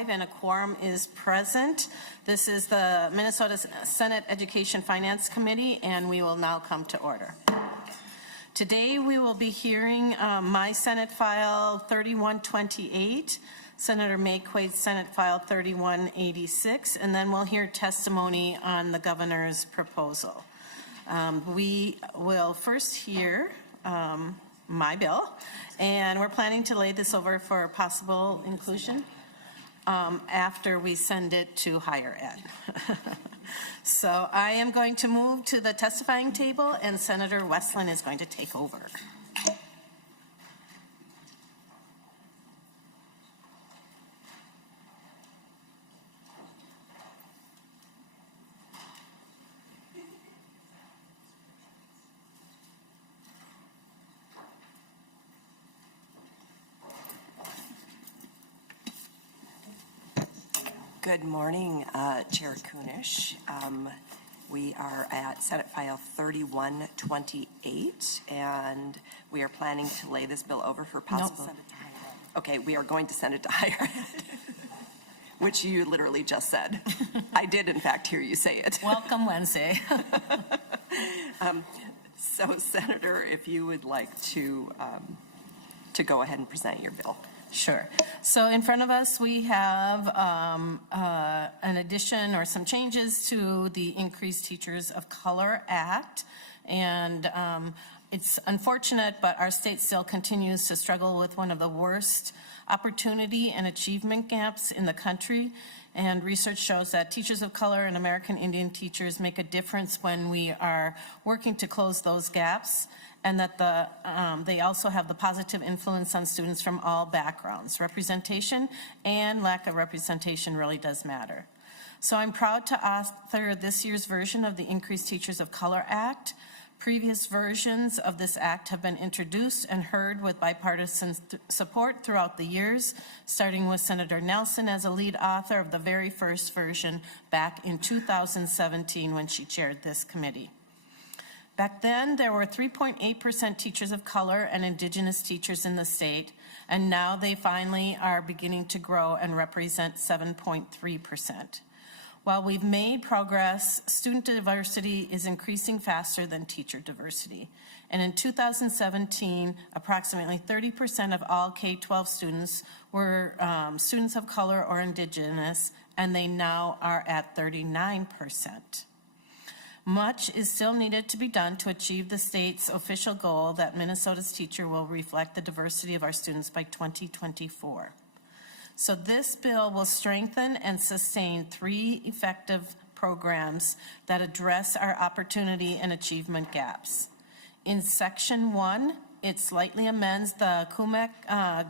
5 and a quorum is present. This is the Minnesota Senate Education Finance Committee, and we will now come to order. Today we will be hearing my Senate File 3128, Senator Maye Quade Senate File 3186, and then we'll hear testimony on the governor's proposal. We will first hear my bill, and we're planning to lay this over for possible inclusion after we send it to higher ed. So I am going to move to the testifying table, and Senator Westland is going to take over. Good morning, Chair Kunesh. We are at Senate File 3128, and we are planning to lay this bill over for possible. Nope. Okay, we are going to send it to higher ed, which you literally just said. I did, in fact, hear you say it. Welcome Wednesday. So, Senator, if you would like to go ahead and present your bill. Sure. So in front of us, we have an addition or some changes to the Increased Teachers of Color Act. And it's unfortunate, but our state still continues to struggle with one of the worst opportunity and achievement gaps in the country. And research shows that teachers of color and American Indian teachers make a difference when we are working to close those gaps, and that they also have the positive influence on students from all backgrounds. Representation and lack of representation really does matter. So I'm proud to author this year's version of the Increased Teachers of Color Act. Previous versions of this act have been introduced and heard with bipartisan support throughout the years, starting with Senator Nelson as a lead author of the very first version back in 2017 when she chaired this committee. Back then, there were 3.8% teachers of color and indigenous teachers in the state, and now they finally are beginning to grow and represent 7.3%. While we've made progress, student diversity is increasing faster than teacher diversity. And in 2017, approximately 30% of all K-12 students were students of color or indigenous, and they now are at 39%. Much is still needed to be done to achieve the state's official goal that Minnesota's teacher will reflect the diversity of our students by 2024. So this bill will strengthen and sustain 3 effective programs that address our opportunity and achievement gaps. In Section 1, it slightly amends the CUMEC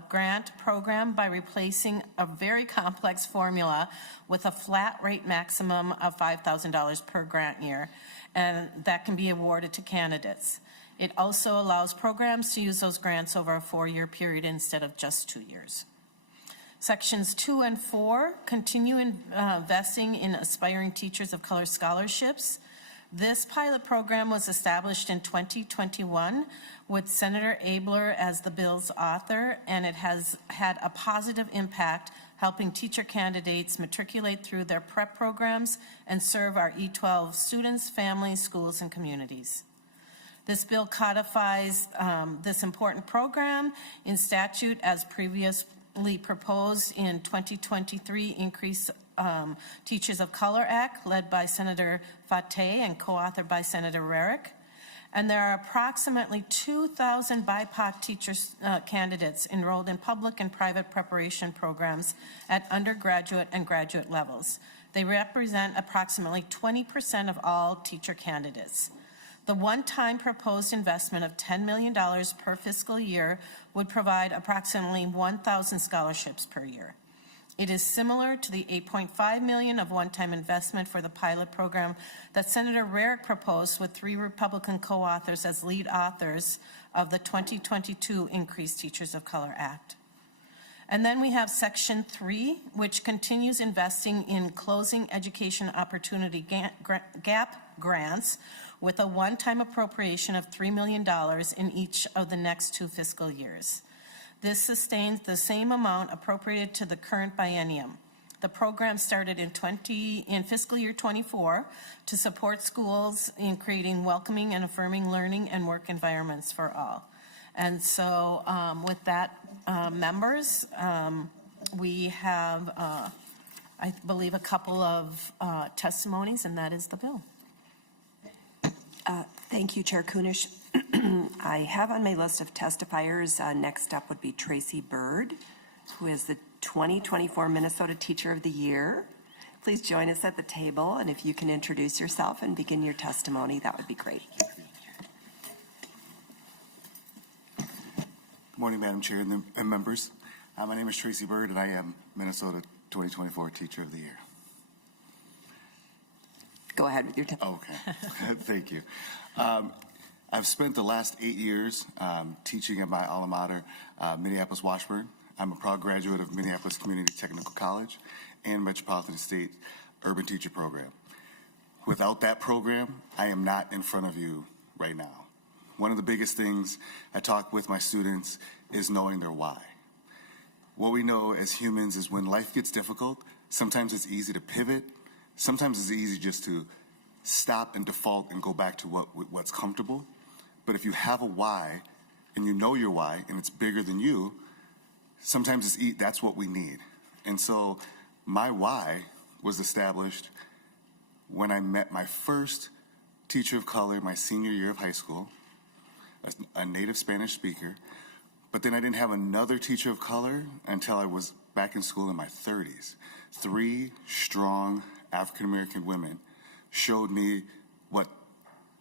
grant program by replacing a very complex formula with a flat rate maximum of $5,000 per grant year, and that can be awarded to candidates. It also allows programs to use those grants over a 4-year period instead of just 2 years. Sections 2 and 4 continue investing in aspiring teachers of color scholarships. This pilot program was established in 2021 with Senator Abler as the bill's author, and it has had a positive impact helping teacher candidates matriculate through their prep programs and serve our E-12 students, families, schools, and communities. This bill codifies this important program in statute as previously proposed in 2023 Increased Teachers of Color Act, led by Senator Fateh and co-authored by Senator Rarick. And there are approximately 2,000 BIPOC teacher candidates enrolled in public and private preparation programs at undergraduate and graduate levels. They represent approximately 20% of all teacher candidates. The one-time proposed investment of $10 million per fiscal year would provide approximately 1,000 scholarships per year. It is similar to the $8.5 million of one-time investment for the pilot program that Senator Rarick proposed with 3 Republican co-authors as lead authors of the 2022 Increased Teachers of Color Act. And then we have Section 3, which continues investing in closing education opportunity gap grants with a one-time appropriation of $3 million in each of the next 2 fiscal years. This sustains the same amount appropriated to the current biennium. The program started in fiscal year '24 to support schools in creating welcoming and affirming learning and work environments for all. And so with that, members, we have, I believe, a couple of testimonies, and that is the bill. Thank you, Chair Kunesh. I have on my list of testifiers, next up would be Tracy Bird, who is the 2024 Minnesota Teacher of the Year. Please join us at the table, and if you can introduce yourself and begin your testimony, that would be great. Good morning, Madam Chair and members. My name is Tracy Bird, and I am Minnesota 2024 Teacher of the Year. Go ahead with your testimony. Okay, thank you. I've spent the last 8 years teaching at my alma mater, Minneapolis-Washburn. I'm a proud graduate of Minneapolis Community Technical College and Metropolitan State Urban Teacher Program. Without that program, I am not in front of you right now. One of the biggest things I talk with my students is knowing their why. What we know as humans is when life gets difficult, sometimes it's easy to pivot, sometimes it's easy just to stop and default and go back to what's comfortable. But if you have a why and you know your why and it's bigger than you, sometimes that's what we need. And so my why was established when I met my first teacher of color my senior year of high school, a native Spanish speaker. But then I didn't have another teacher of color until I was back in school in my 30s. 3 strong African-American women showed me what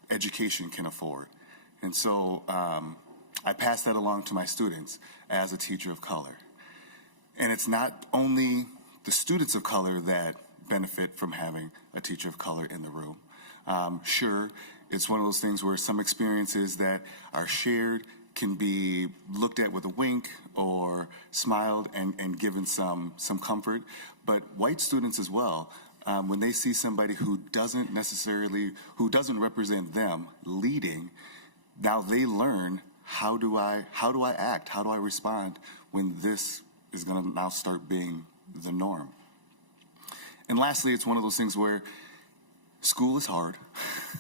education can afford. And so I passed that along to my students as a teacher of color. And it's not only the students of color that benefit from having a teacher of color in the room. Sure, it's one of those things where some experiences that are shared can be looked at with a wink or smiled and given some comfort. But white students as well, when they see somebody who doesn't represent them leading, now they learn, how do I act? How do I respond when this is going to now start being the norm? And lastly, it's one of those things where school is hard.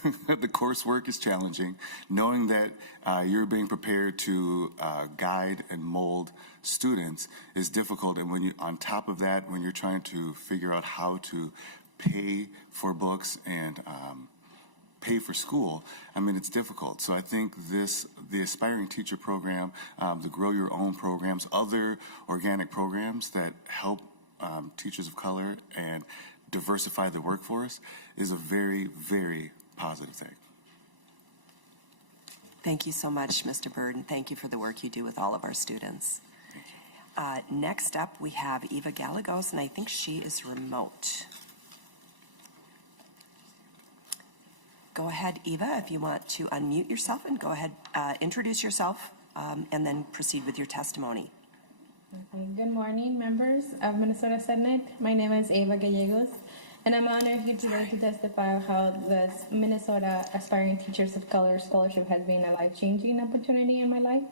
The coursework is challenging. Knowing that you're being prepared to guide and mold students is difficult. And when you, on top of that, when you're trying to figure out how to pay for books and pay for school, I mean, it's difficult. So I think the Aspiring Teacher Program, the Grow Your Own programs, other organic programs that help teachers of color and diversify the workforce is a very, very positive thing. Thank you so much, Mr. Bird, and thank you for the work you do with all of our students. Next up, we have Eva Gallegos, and I think she is remote. Go ahead, Eva, if you want to unmute yourself and go ahead, introduce yourself, and then proceed with your testimony. Okay. Good morning, members of Minnesota Senate. My name is Eva Gallegos, and I'm honored here today to testify on how the Minnesota Aspiring Teachers of Color Scholarship has been a life-changing opportunity in my life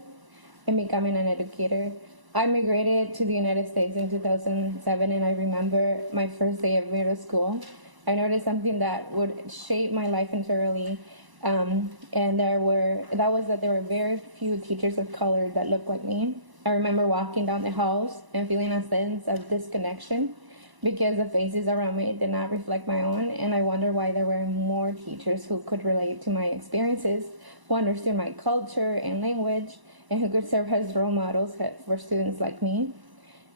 in becoming an educator. I migrated to the United States in 2007, and I remember my first day of middle school. I noticed something that would shape my life entirely, and there were very few teachers of color that looked like me. I remember walking down the halls and feeling a sense of disconnection because the faces around me did not reflect my own, and I wondered why there were more teachers who could relate to my experiences, who understood my culture and language, and who could serve as role models for students like me.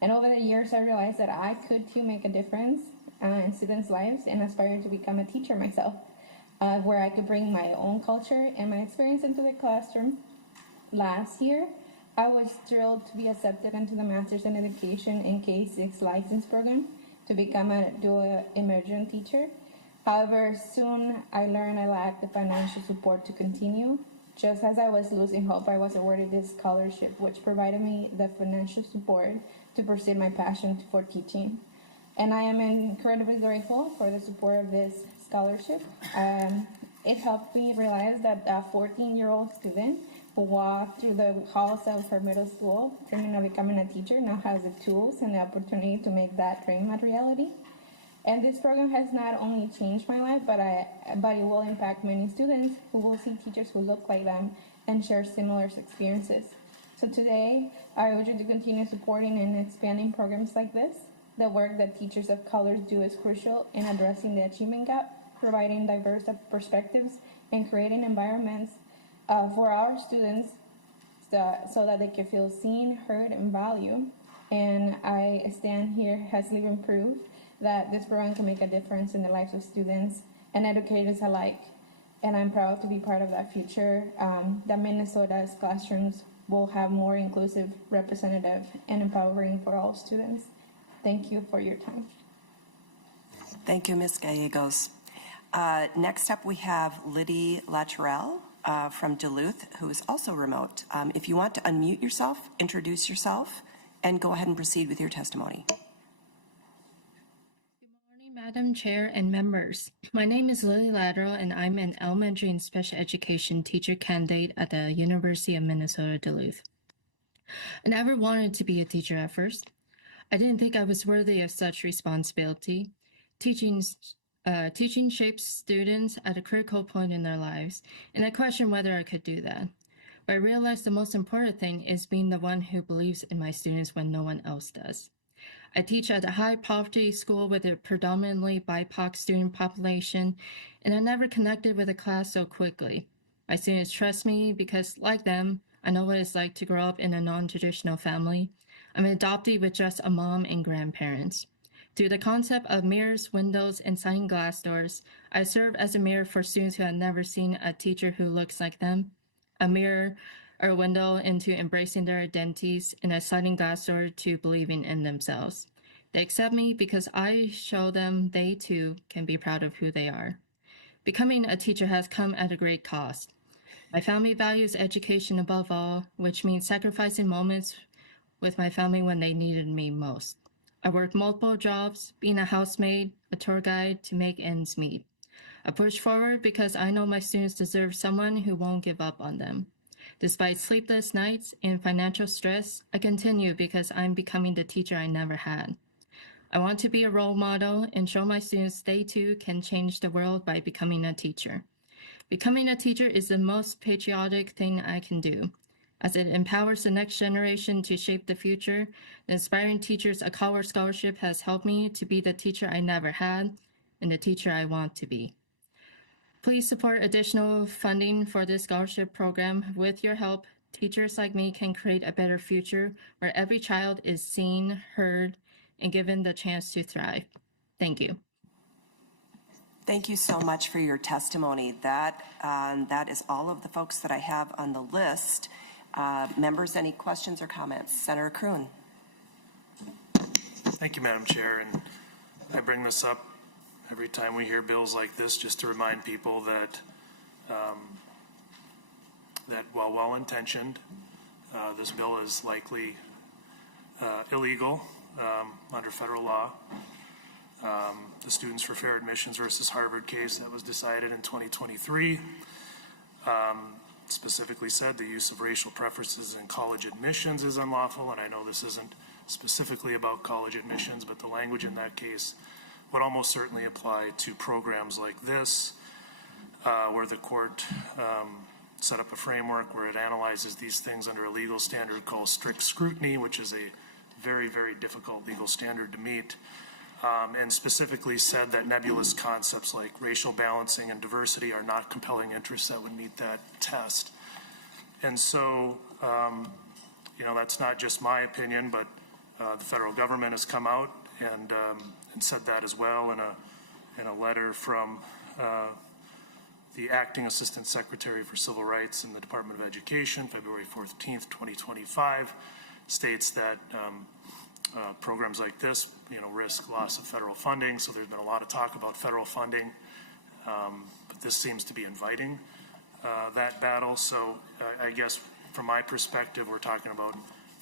And over the years, I realized that I could too make a difference in students' lives, and aspired to become a teacher myself, where I could bring my own culture and my experience into the classroom. Last year, I was thrilled to be accepted into the Master's in Education in K-6 license program to become a dual immersion teacher. However, soon I learned I lacked the financial support to continue. Just as I was losing hope, I was awarded this scholarship, which provided me the financial support to pursue my passion for teaching. And I am incredibly grateful for the support of this scholarship. It helped me realize that a 14-year-old student walk through the halls of her middle school dreaming of becoming a teacher now has the tools and the opportunity to make that dream a reality. And this program has not only changed my life, but it will impact many students who will see teachers who look like them and share similar experiences. So today, I urge you to continue supporting and expanding programs like this. The work that teachers of color do is crucial in addressing the achievement gap, providing diverse perspectives, and creating environments for our students so that they can feel seen, heard, and valued. And I stand here as living proof that this program can make a difference in the lives of students and educators alike. And I'm proud to be part of that future, that Minnesota's classrooms will have more inclusive, representative, and empowering for all students. Thank you for your time. Thank you, Ms. Gallegos. Next up, we have Liddy Laturel from Duluth, who is also remote. If you want to unmute yourself, introduce yourself, and go ahead and proceed with your testimony. Madam Chair and members, my name is Lily Lateral and I'm an elementary and special education teacher candidate at the University of Minnesota Duluth. I never wanted to be a teacher at first. I didn't think I was worthy of such responsibility. Teaching shapes students at a critical point in their lives, and I questioned whether I could do that. But I realized the most important thing is being the one who believes in my students when no one else does. I teach at a high-poverty school with a predominantly BIPOC student population, and I never connected with a class so quickly. My students trust me because, like them, I know what it's like to grow up in a non-traditional family. I'm an adoptee with just a mom and grandparents. Through the concept of mirrors, windows, and sliding glass doors, I serve as a mirror for students who have never seen a teacher who looks like them, a mirror or a window into embracing their identities, and a sliding glass door to believing in themselves. They accept me because I show them they too can be proud of who they are. Becoming a teacher has come at a great cost. My family values education above all, which means sacrificing moments with my family when they needed me most. I worked multiple jobs, being a housemaid, a tour guide, to make ends meet. I push forward because I know my students deserve someone who won't give up on them. Despite sleepless nights and financial stress, I continue because I'm becoming the teacher I never had. I want to be a role model and show my students they too can change the world by becoming a teacher. Becoming a teacher is the most patriotic thing I can do, as it empowers the next generation to shape the future. The Inspiring Teachers of Color Scholarship has helped me to be the teacher I never had and the teacher I want to be. Please support additional funding for this scholarship program. With your help, teachers like me can create a better future where every child is seen, heard, and given the chance to thrive. Thank you. Thank you so much for your testimony. That is all of the folks that I have on the list. Members, any questions or comments? Senator Kroon. Thank you, Madam Chair. And I bring this up every time we hear bills like this, just to remind people that that while well-intentioned, this bill is likely illegal under federal law. The Students for Fair Admissions versus Harvard case that was decided in 2023 specifically said the use of racial preferences in college admissions is unlawful, and I know this isn't specifically about college admissions, but the language in that case would almost certainly apply to programs like this, where the court set up a framework where it analyzes these things under a legal standard called strict scrutiny, which is a very, very difficult legal standard to meet, and specifically said that nebulous concepts like racial balancing and diversity are not compelling interests that would meet that test. And so, that's not just my opinion, but the federal government has come out and said that as well in a letter from the Acting Assistant Secretary for Civil Rights in the Department of Education, February 14th, 2025, states that programs like this, risk loss of federal funding. So there's been a lot of talk about federal funding, but this seems to be inviting that battle. So I guess from my perspective, we're talking about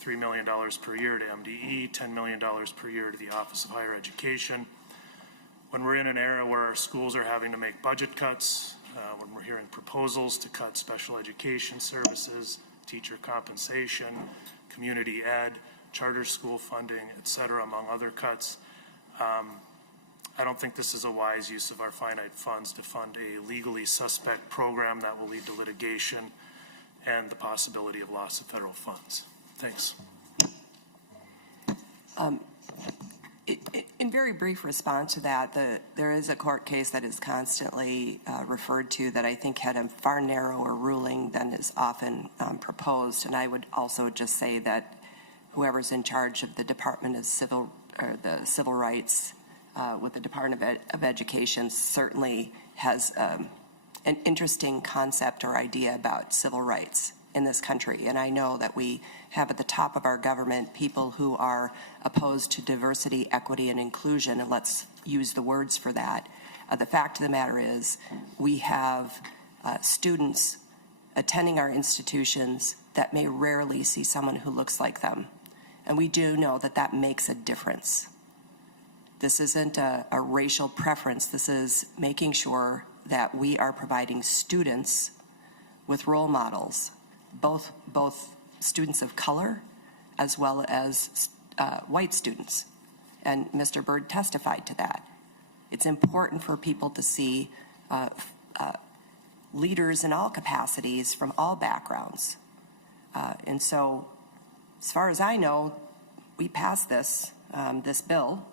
$3 million per year to MDE, $10 million per year to the Office of Higher Education. When we're in an era where our schools are having to make budget cuts, when we're hearing proposals to cut special education services, teacher compensation, community ed, charter school funding, et cetera, among other cuts. I don't think this is a wise use of our finite funds to fund a legally suspect program that will lead to litigation and the possibility of loss of federal funds. Thanks. In very brief response to that, there is a court case that is constantly referred to that I think had a far narrower ruling than is often proposed. And I would also just say that whoever's in charge of the Department of Civil Rights with the Department of Education certainly has an interesting concept or idea about civil rights in this country. And I know that we have at the top of our government people who are opposed to diversity, equity, and inclusion, and let's use the words for that. The fact of the matter is we have students attending our institutions that may rarely see someone who looks like them. And we do know that that makes a difference. This isn't a racial preference. This is making sure that we are providing students with role models, both students of color as well as white students. And Mr. Byrd testified to that. It's important for people to see leaders in all capacities from all backgrounds. And so, as far as I know, we passed this bill,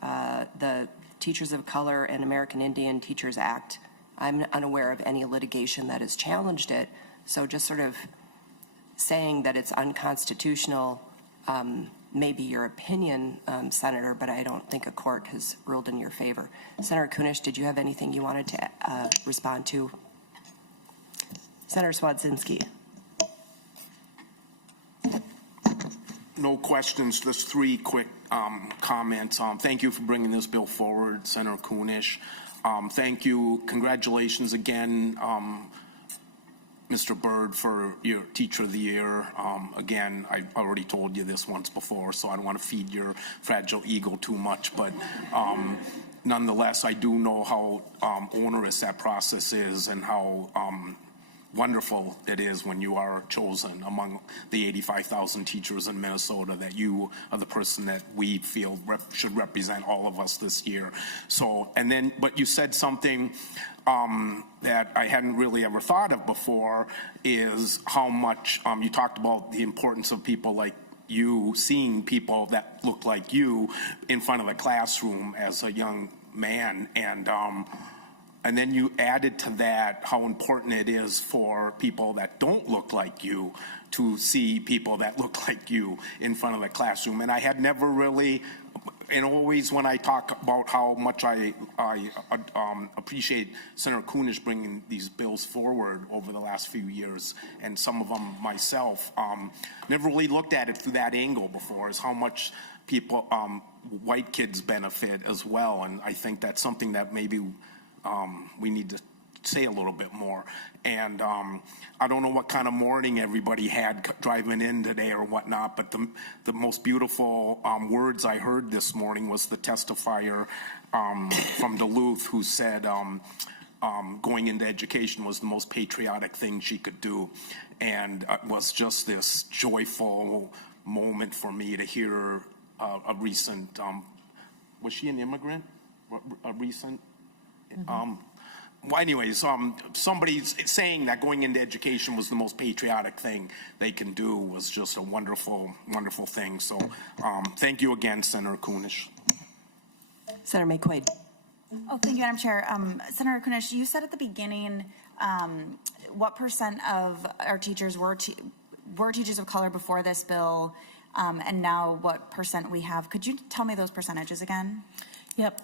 the Teachers of Color and American Indian Teachers Act. I'm unaware of any litigation that has challenged it. So just sort of saying that it's unconstitutional may be your opinion, Senator, but I don't think a court has ruled in your favor. Senator Kunesh, did you have anything you wanted to respond to? Senator Swadzinski. No questions, just three quick comments. Thank you for bringing this bill forward, Senator Kunesh. Thank you. Congratulations again, Mr. Byrd, for your Teacher of the Year. Again, I already told you this once before, so I don't want to feed your fragile ego too much, but nonetheless, I do know how onerous that process is and how wonderful it is when you are chosen among the 85,000 teachers in Minnesota that you are the person that we feel should represent all of us this year. So, and then, but you said something that I hadn't really ever thought of before is how much, you talked about the importance of people like you, seeing people that look like you in front of the classroom as a young man, and then you added to that how important it is for people that don't look like you to see people that look like you in front of the classroom. And I had never really, and always when I talk about how much I appreciate Senator Kunesh bringing these bills forward over the last few years, and some of them myself, never really looked at it through that angle before, is how much people, white kids benefit as well. And I think that's something that maybe we need to say a little bit more. And I don't know what kind of morning everybody had driving in today or whatnot, but the most beautiful words I heard this morning was the testifier from Duluth who said going into education was the most patriotic thing she could do. And it was just this joyful moment for me to hear a recent, was she an immigrant? A recent? Well, anyways, somebody's saying that going into education was the most patriotic thing they can do was just a wonderful, wonderful thing. So thank you again, Senator Kunesh. Senator Maye Quade. Oh, thank you, Madam Chair. Senator Kunesh, you said at the beginning what % of our teachers were teachers of color before this bill, and now what % we have. Could you tell me those percentages again? Yep.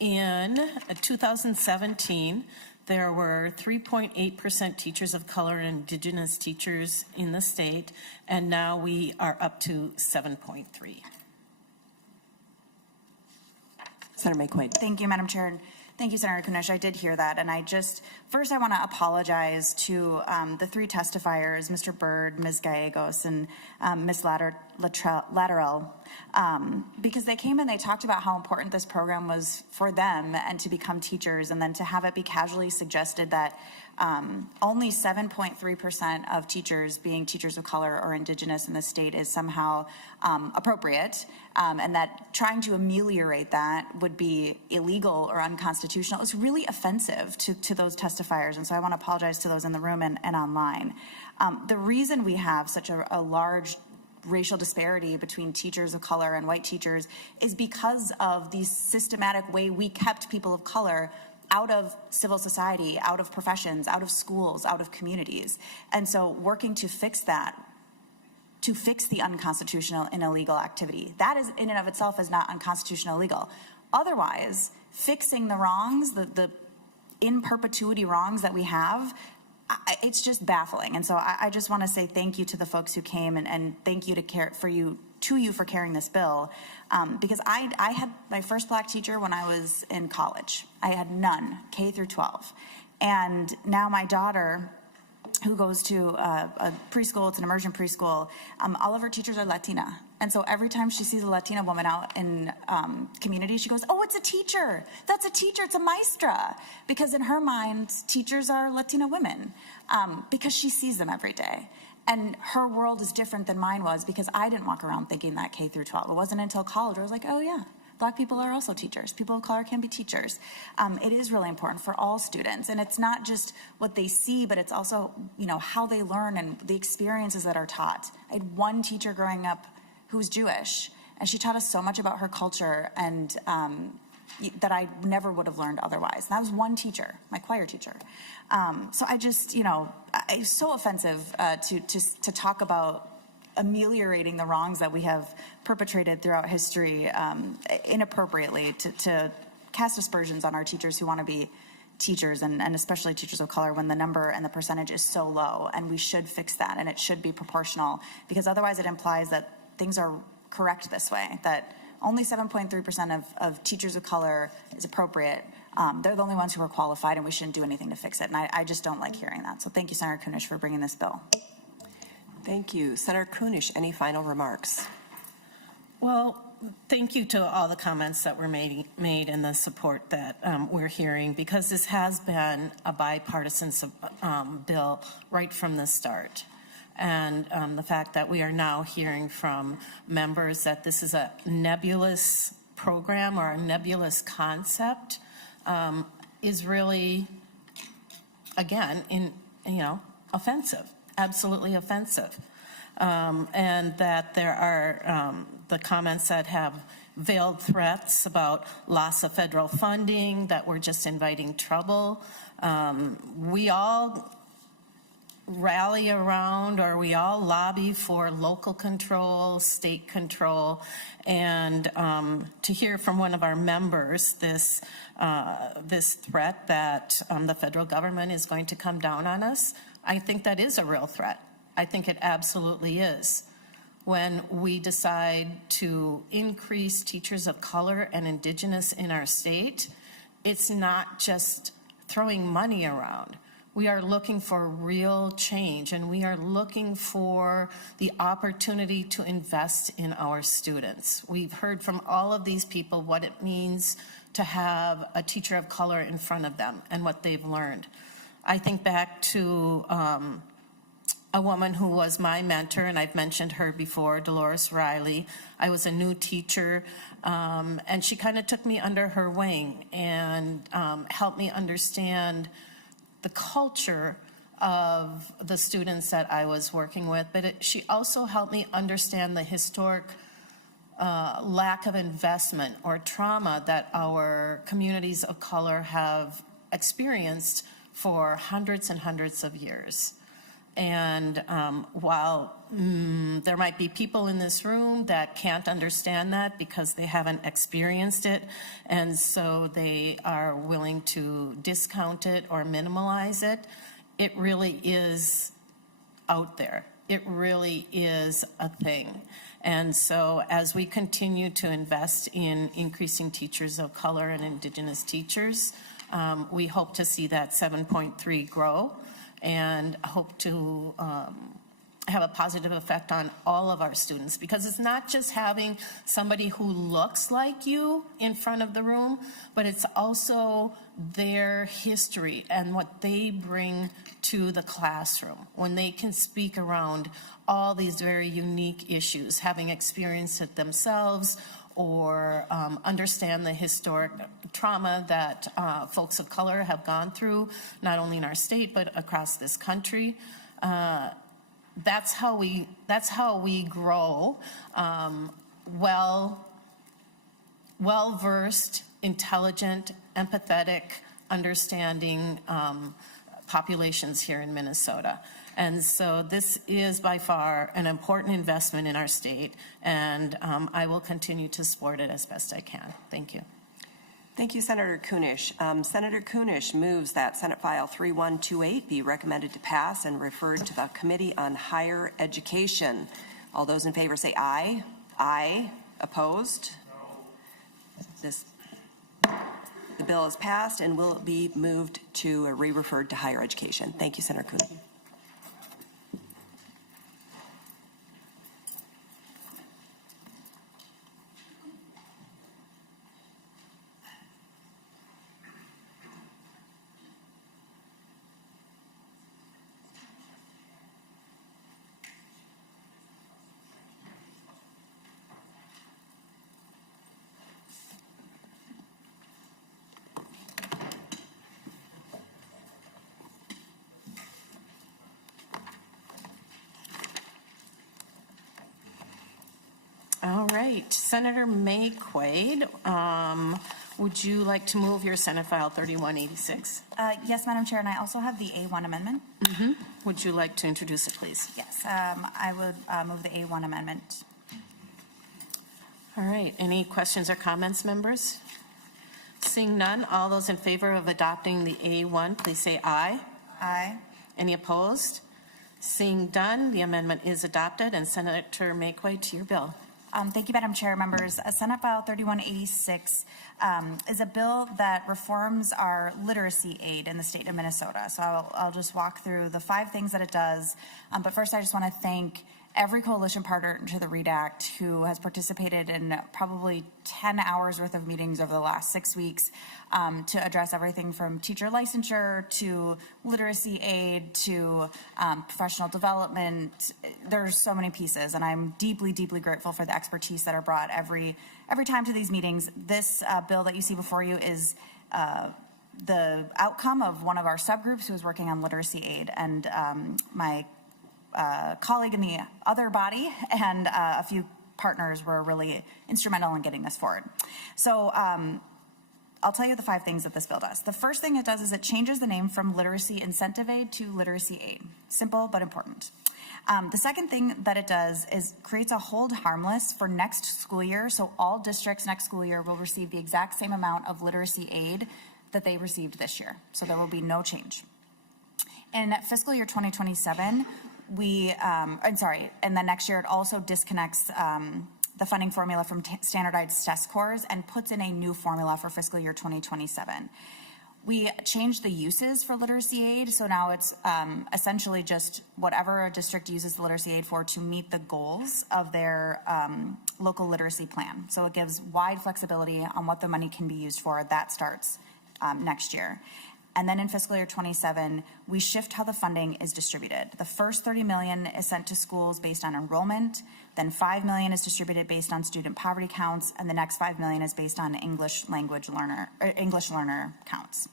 In 2017, there were 3.8% teachers of color and Indigenous teachers in the state, and now we are up to 7.3. Senator Maye Quade. Thank you, Madam Chair. Thank you, Senator Kunesh. I did hear that. And first I want to apologize to the three testifiers, Mr. Byrd, Ms. Gallegos, and Ms. Lateral, because they came and they talked about how important this program was for them and to become teachers, and then to have it be casually suggested that only 7.3% of teachers being teachers of color or Indigenous in the state is somehow appropriate, and that trying to ameliorate that would be illegal or unconstitutional. It's really offensive to those testifiers, and so I want to apologize to those in the room and online. The reason we have such a large racial disparity between teachers of color and white teachers is because of the systematic way we kept people of color out of civil society, out of professions, out of schools, out of communities. And so working to fix that, to fix the unconstitutional and illegal activity, that is in and of itself is not unconstitutional illegal. Otherwise, fixing the wrongs, the in perpetuity wrongs that we have, it's just baffling. And so I just want to say thank you to the folks who came, and thank you to you for carrying this bill, because I had my first Black teacher when I was in college. I had none, K through 12. And now my daughter, who goes to a preschool, it's an immersion preschool, all of her teachers are Latina. And so every time she sees a Latina woman out in community, she goes, oh, it's a teacher. That's a teacher, it's a maestra. Because in her mind, teachers are Latina women, because she sees them every day. And her world is different than mine was, because I didn't walk around thinking that K through 12. It wasn't until college where I was like, oh yeah, Black people are also teachers. People of color can be teachers. It is really important for all students. And it's not just what they see, but it's also, how they learn and the experiences that are taught. I had one teacher growing up who was Jewish, and she taught us so much about her culture and that I never would have learned otherwise. And that was one teacher, my choir teacher. So I just, it's so offensive to talk about ameliorating the wrongs that we have perpetrated throughout history inappropriately, to cast aspersions on our teachers who want to be teachers, and especially teachers of color, when the number and the percentage is so low. And we should fix that, and it should be proportional, because otherwise it implies that things are correct this way, that only 7.3% of teachers of color is appropriate. They're the only ones who are qualified, and we shouldn't do anything to fix it. And I just don't like hearing that. So thank you, Senator Kunesh, for bringing this bill. Thank you. Senator Kunesh, any final remarks? Well, thank you to all the comments that were made and the support that we're hearing, because this has been a bipartisan bill right from the start. And the fact that we are now hearing from members that this is a nebulous program or a nebulous concept is really, again, offensive, absolutely offensive. And that there are the comments that have veiled threats about loss of federal funding, that we're just inviting trouble. We all rally around, or we all lobby for local control, state control, and to hear from one of our members this threat that the federal government is going to come down on us, I think that is a real threat. I think it absolutely is. When we decide to increase teachers of color and Indigenous in our state, it's not just throwing money around. We are looking for real change, and we are looking for the opportunity to invest in our students. We've heard from all of these people what it means to have a teacher of color in front of them and what they've learned. I think back to a woman who was my mentor, and I've mentioned her before, Dolores Riley. I was a new teacher, and she kind of took me under her wing and helped me understand the culture of the students that I was working with, but she also helped me understand the historic lack of investment or trauma that our communities of color have experienced for hundreds and hundreds of years. And while there might be people in this room that can't understand that because they haven't experienced it, and so they are willing to discount it or minimalize it, it really is out there. it really is a thing. And so as we continue to invest in increasing teachers of color and Indigenous teachers, we hope to see that 7.3 grow and hope to have a positive effect on all of our students, because it's not just having somebody who looks like you in front of the room, but it's also their history and what they bring to the classroom when they can speak around all these very unique issues, having experienced it themselves or understand the historic trauma that folks of color have gone through, not only in our state, but across this country. That's how we grow well-versed, intelligent, empathetic, understanding populations here in Minnesota. And so this is by far an important investment in our state, and I will continue to support it as best I can. Thank you. Thank you, Senator Kunesh. Senator Kunesh moves that Senate File 3128 be recommended to pass and referred to the Committee on Higher Education. All those in favor say aye. Aye. Opposed? No. The bill is passed and will be moved to re-referred to higher education. Thank you, Senator Kunesh. All right, Senator Maye Quade, would you like to move your Senate File 3186? Yes, Madam Chair, and I also have the A1 amendment. Would you like to introduce it, please? Yes, I would move the A1 amendment. All right, any questions or comments, members? Seeing none, all those in favor of adopting the A1, please say aye. Aye. Any opposed? Seeing done, the amendment is adopted, and Senator Maye Quade, to your bill. Thank you, Madam Chair. Members, Senate File 3186 is a bill that reforms our literacy aid in the state of Minnesota. So I'll just walk through the 5 things that it does. But first, I just want to thank every coalition partner to the READ Act who has participated in probably 10 hours worth of meetings over the last 6 weeks to address everything from teacher licensure to literacy aid to professional development. There's so many pieces, and I'm deeply, deeply grateful for the expertise that are brought every time to these meetings. This bill that you see before you is the outcome of one of our subgroups who is working on literacy aid, and my colleague in the other body and a few partners were really instrumental in getting this forward. So I'll tell you the 5 things that this bill does. The first thing it does is it changes the name from literacy incentive aid to literacy aid. Simple but important. The second thing that it does is creates a hold harmless for next school year. So all districts next school year will receive the exact same amount of literacy aid that they received this year. So there will be no change. In fiscal year 2027, and then next year it also disconnects the funding formula from standardized test scores and puts in a new formula for fiscal year 2027. We changed the uses for literacy aid, so now it's essentially just whatever a district uses the literacy aid for to meet the goals of their local literacy plan. So it gives wide flexibility on what the money can be used for. That starts next year. And then in fiscal year 27, we shift how the funding is distributed. The first $30 million is sent to schools based on enrollment, then $5 million is distributed based on student poverty counts, and the next $5 million is based on English learner counts.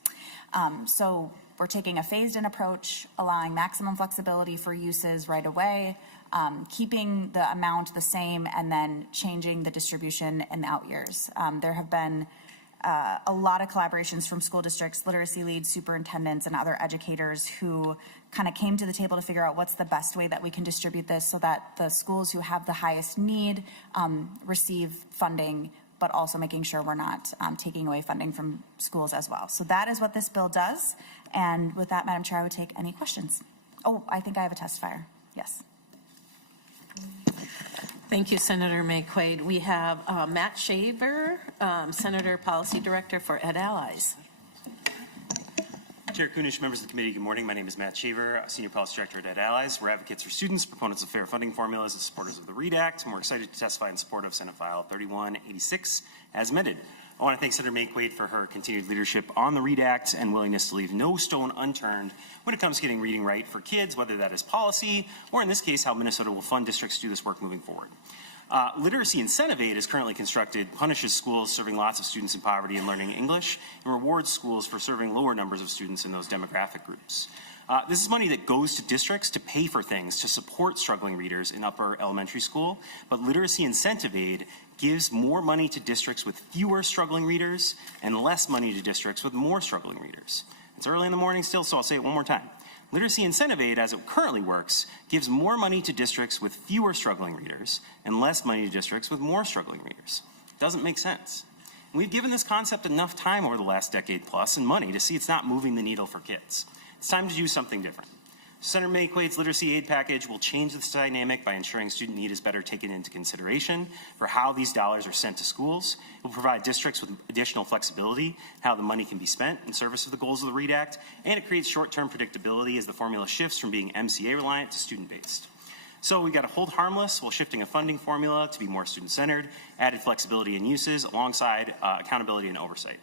So we're taking a phased-in approach, allowing maximum flexibility for uses right away, keeping the amount the same, and then changing the distribution in the out years. There have been a lot of collaborations from school districts, literacy leads, superintendents, and other educators who kind of came to the table to figure out what's the best way that we can distribute this so that the schools who have the highest need receive funding, but also making sure we're not taking away funding from schools as well. So that is what this bill does. And with that, Madam Chair, I would take any questions. Oh, I think I have a testifier. Yes. Thank you, Senator Maye Quade. We have Matt Shaver, Senator Policy Director for Ed Allies. Chair Kunesh, members of the committee, good morning. My name is Matt Shaver, Senior Policy Director at Ed Allies. We're advocates for students, proponents of fair funding formulas, and supporters of the READ Act, and we're excited to testify in support of Senate File 3186 as amended. I want to thank Senator Maye Quade for her continued leadership on the READ Act and willingness to leave no stone unturned when it comes to getting reading right for kids, whether that is policy or, in this case, how Minnesota will fund districts to do this work moving forward. Literacy Incentive Aid, as currently constructed, punishes schools serving lots of students in poverty and learning English and rewards schools for serving lower numbers of students in those demographic groups. This is money that goes to districts to pay for things to support struggling readers in upper elementary school, but Literacy Incentive Aid gives more money to districts with fewer struggling readers and less money to districts with more struggling readers. It's early in the morning still, so I'll say it one more time. Literacy Incentive Aid, as it currently works, gives more money to districts with fewer struggling readers and less money to districts with more struggling readers. It doesn't make sense. And we've given this concept enough time over the last decade plus and money to see it's not moving the needle for kids. It's time to do something different. Senator Maye Quade's Literacy Aid package will change this dynamic by ensuring student need is better taken into consideration for how these dollars are sent to schools. It will provide districts with additional flexibility in how the money can be spent in service of the goals of the READ Act, and it creates short-term predictability as the formula shifts from being MCA-reliant to student-based. So we've got to hold harmless while shifting a funding formula to be more student-centered, added flexibility in uses alongside accountability and oversight.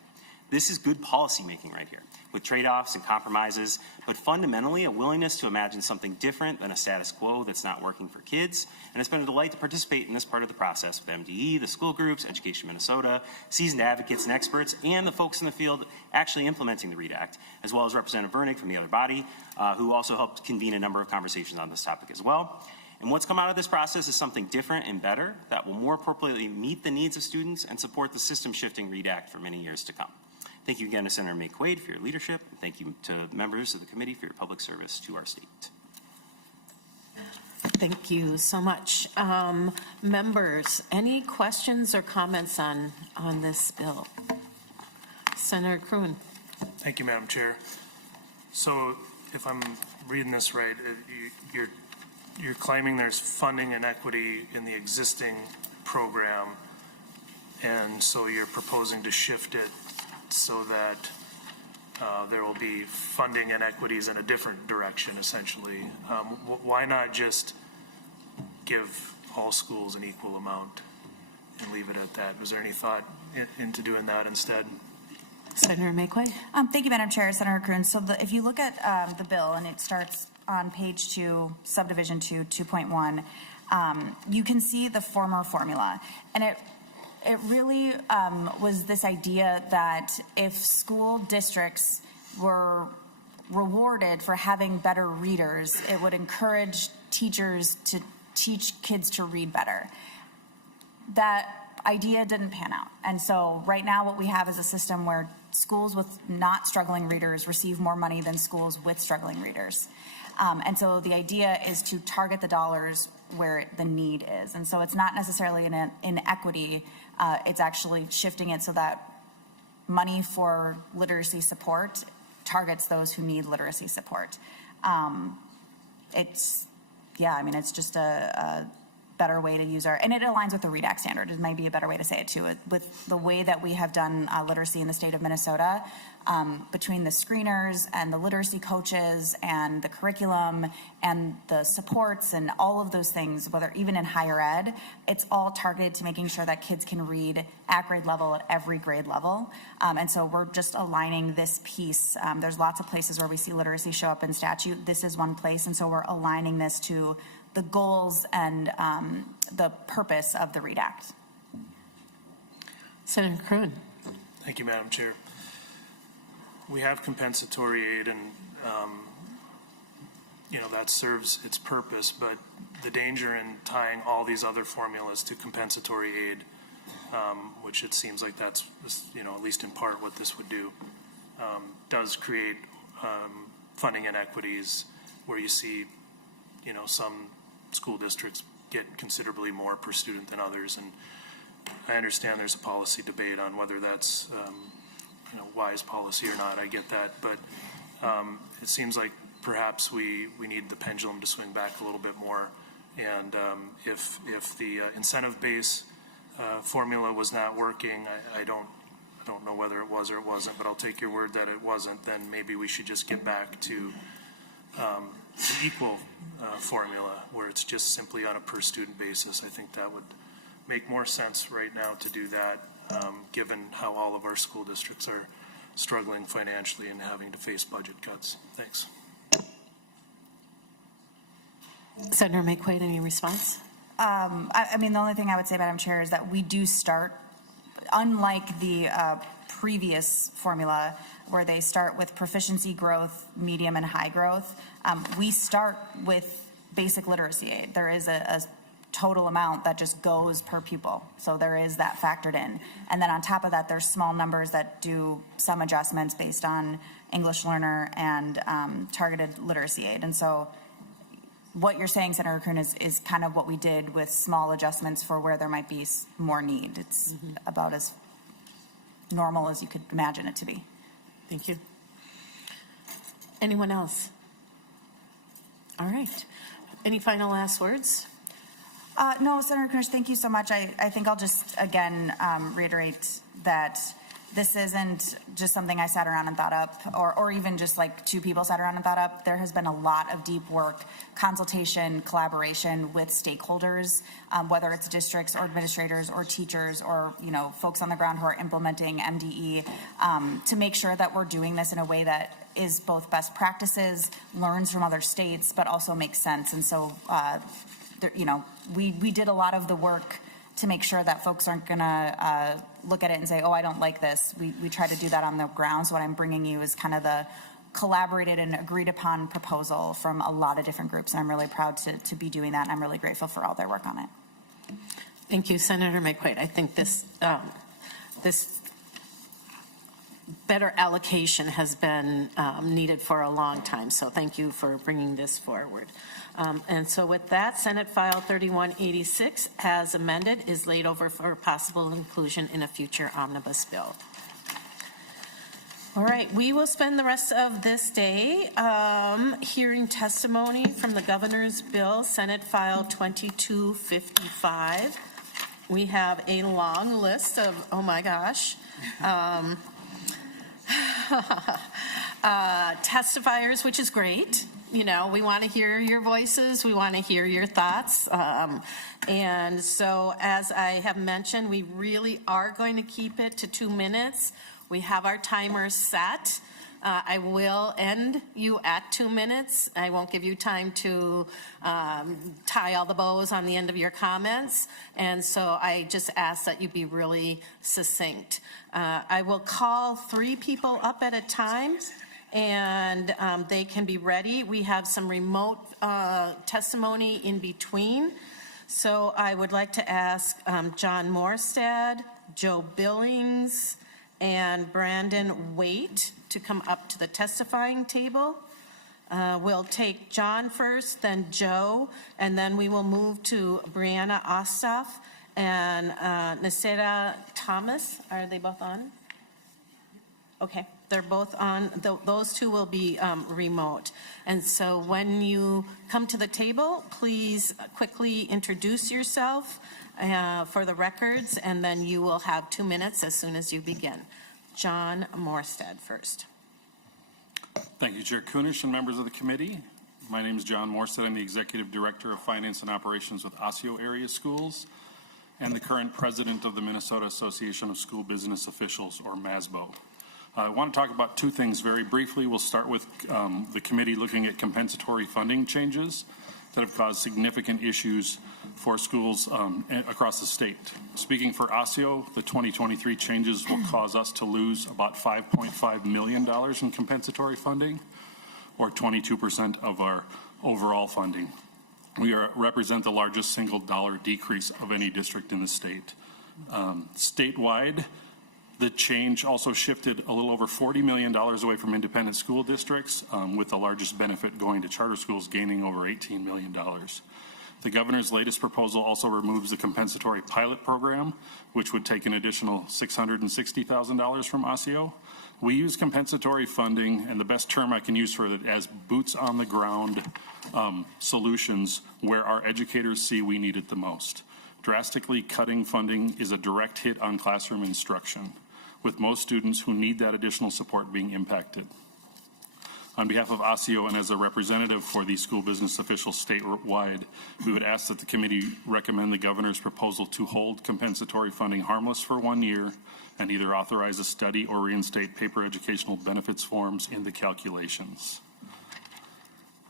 This is good policy making right here, with trade-offs and compromises, but fundamentally a willingness to imagine something different than a status quo that's not working for kids. And it's been a delight to participate in this part of the process with MDE, the school groups, Education Minnesota, seasoned advocates and experts, and the folks in the field actually implementing the READ Act, as well as Representative Vernick from the other body, who also helped convene a number of conversations on this topic as well. And what's come out of this process is something different and better that will more appropriately meet the needs of students and support the system-shifting READ Act for many years to come. Thank you again to Senator Maye Quade for your leadership. And thank you to members of the committee for your public service to our state. Thank you so much. Members, any questions or comments on this bill? Senator Kroon. Thank you, Madam Chair. So if I'm reading this right, you're claiming there's funding inequity in the existing program, and so you're proposing to shift it so that there will be funding inequities in a different direction, essentially. Why not just give all schools an equal amount and leave it at that? Was there any thought into doing that instead? Senator Maye Quade. Thank you, Madam Chair. Senator Kroon. So if you look at the bill, and it starts on page 2, subdivision 2, 2.1, you can see the former formula. And it really was this idea that if school districts were rewarded for having better readers, it would encourage teachers to teach kids to read better. That idea didn't pan out. And so right now what we have is a system where schools with not struggling readers receive more money than schools with struggling readers. And so the idea is to target the dollars where the need is. And so it's not necessarily an inequity. It's actually shifting it so that money for literacy support targets those who need literacy support. It's just a better way to use and it aligns with the READ Act standard. It might be a better way to say it too. With the way that we have done literacy in the state of Minnesota, between the screeners and the literacy coaches and the curriculum and the supports and all of those things, whether even in higher ed, it's all targeted to making sure that kids can read at grade level at every grade level. And so we're just aligning this piece. There's lots of places where we see literacy show up in statute. This is one place. And so we're aligning this to the goals and the purpose of the READ Act. Senator Kroon. Thank you, Madam Chair. We have compensatory aid, and that serves its purpose, but the danger in tying all these other formulas to compensatory aid, which it seems like that's, at least in part what this would do, does create funding inequities where you see, some school districts get considerably more per student than others. And I understand there's a policy debate on whether that's wise policy or not. I get that, but it seems like perhaps we need the pendulum to swing back a little bit more And if the incentive base formula was not working, I don't know whether it was or it wasn't, but I'll take your word that it wasn't, then maybe we should just get back to an equal formula where it's just simply on a per student basis. I think that would make more sense right now to do that, given how all of our school districts are struggling financially and having to face budget cuts. Thanks. Senator Maye Quade, any response? I mean, the only thing I would say, Madam Chair, is that we do start, unlike the previous formula where they start with proficiency growth, medium and high growth, we start with basic literacy aid. There is a total amount that just goes per pupil. So there is that factored in. And then on top of that, there's small numbers that do some adjustments based on English learner and targeted literacy aid. And so what you're saying, Senator Kuhn, is kind of what we did with small adjustments for where there might be more need. It's about as normal as you could imagine it to be. Thank you. Anyone else? All right. Any final last words? No, Senator Kunesh, thank you so much. I think I'll just, again, reiterate that this isn't just something I sat around and thought up, or even just like two people sat around and thought up. There has been a lot of deep work, consultation, collaboration with stakeholders, whether it's districts or administrators or teachers or, you know, folks on the ground who are implementing MDE, to make sure that we're doing this in a way that is both best practices, learns from other states, but also makes sense. And so, you know, we did a lot of the work to make sure that folks aren't going to look at it and say, oh, I don't like this. We try to do that on the ground. So what I'm bringing you is kind of the collaborated and agreed upon proposal from a lot of different groups. And I'm really proud to be doing that. And I'm really grateful for all their work on it. Thank you, Senator Maye Quade. I think this better allocation has been needed for a long time. So thank you for bringing this forward. And so with that, Senate File 3186, as amended, is laid over for possible inclusion in a future omnibus bill. All right, we will spend the rest of this day hearing testimony from the governor's bill, Senate File 2255. We have a long list of, oh my gosh, testifiers, which is great. You know, we want to hear your voices. We want to hear your thoughts. And so, as I have mentioned, we really are going to keep it to 2 minutes. We have our timers set. I will end you at 2 minutes. I won't give you time to tie all the bows on the end of your comments. And so I just ask that you be really succinct. I will call 3 people up at a time, and they can be ready. We have some remote testimony in between. So I would like to ask John Morstad, Joe Billings, and Brandon Waite to come up to the testifying table. We'll take John first, then Joe, and then we will move to Brianna Osthoff and Nasera Thomas. Are they both on? Okay, they're both on. Those two will be remote. And so when you come to the table, please quickly introduce yourself for the records, and then you will have 2 minutes as soon as you begin. John Morstad first. Thank you, Chair Kunesh and members of the committee. My name is John Morstad. I'm the Executive Director of Finance and Operations with Osseo Area Schools and the current President of the Minnesota Association of School Business Officials, or MASBO. I want to talk about 2 things very briefly. We'll start with the committee looking at compensatory funding changes that have caused significant issues for schools across the state. Speaking for Osseo, the 2023 changes will cause us to lose about $5.5 million in compensatory funding, or 22% of our overall funding. We represent the largest single dollar decrease of any district in the state. Statewide, the change also shifted a little over $40 million away from independent school districts, with the largest benefit going to charter schools, gaining over $18 million. The governor's latest proposal also removes the compensatory pilot program, which would take an additional $660,000 from Osseo. We use compensatory funding, and the best term I can use for it as boots on the ground solutions where our educators see we need it the most. Drastically cutting funding is a direct hit on classroom instruction, with most students who need that additional support being impacted. On behalf of ASIO and as a representative for the school business officials statewide, we would ask that the committee recommend the governor's proposal to hold compensatory funding harmless for 1 year and either authorize a study or reinstate paper educational benefits forms in the calculations.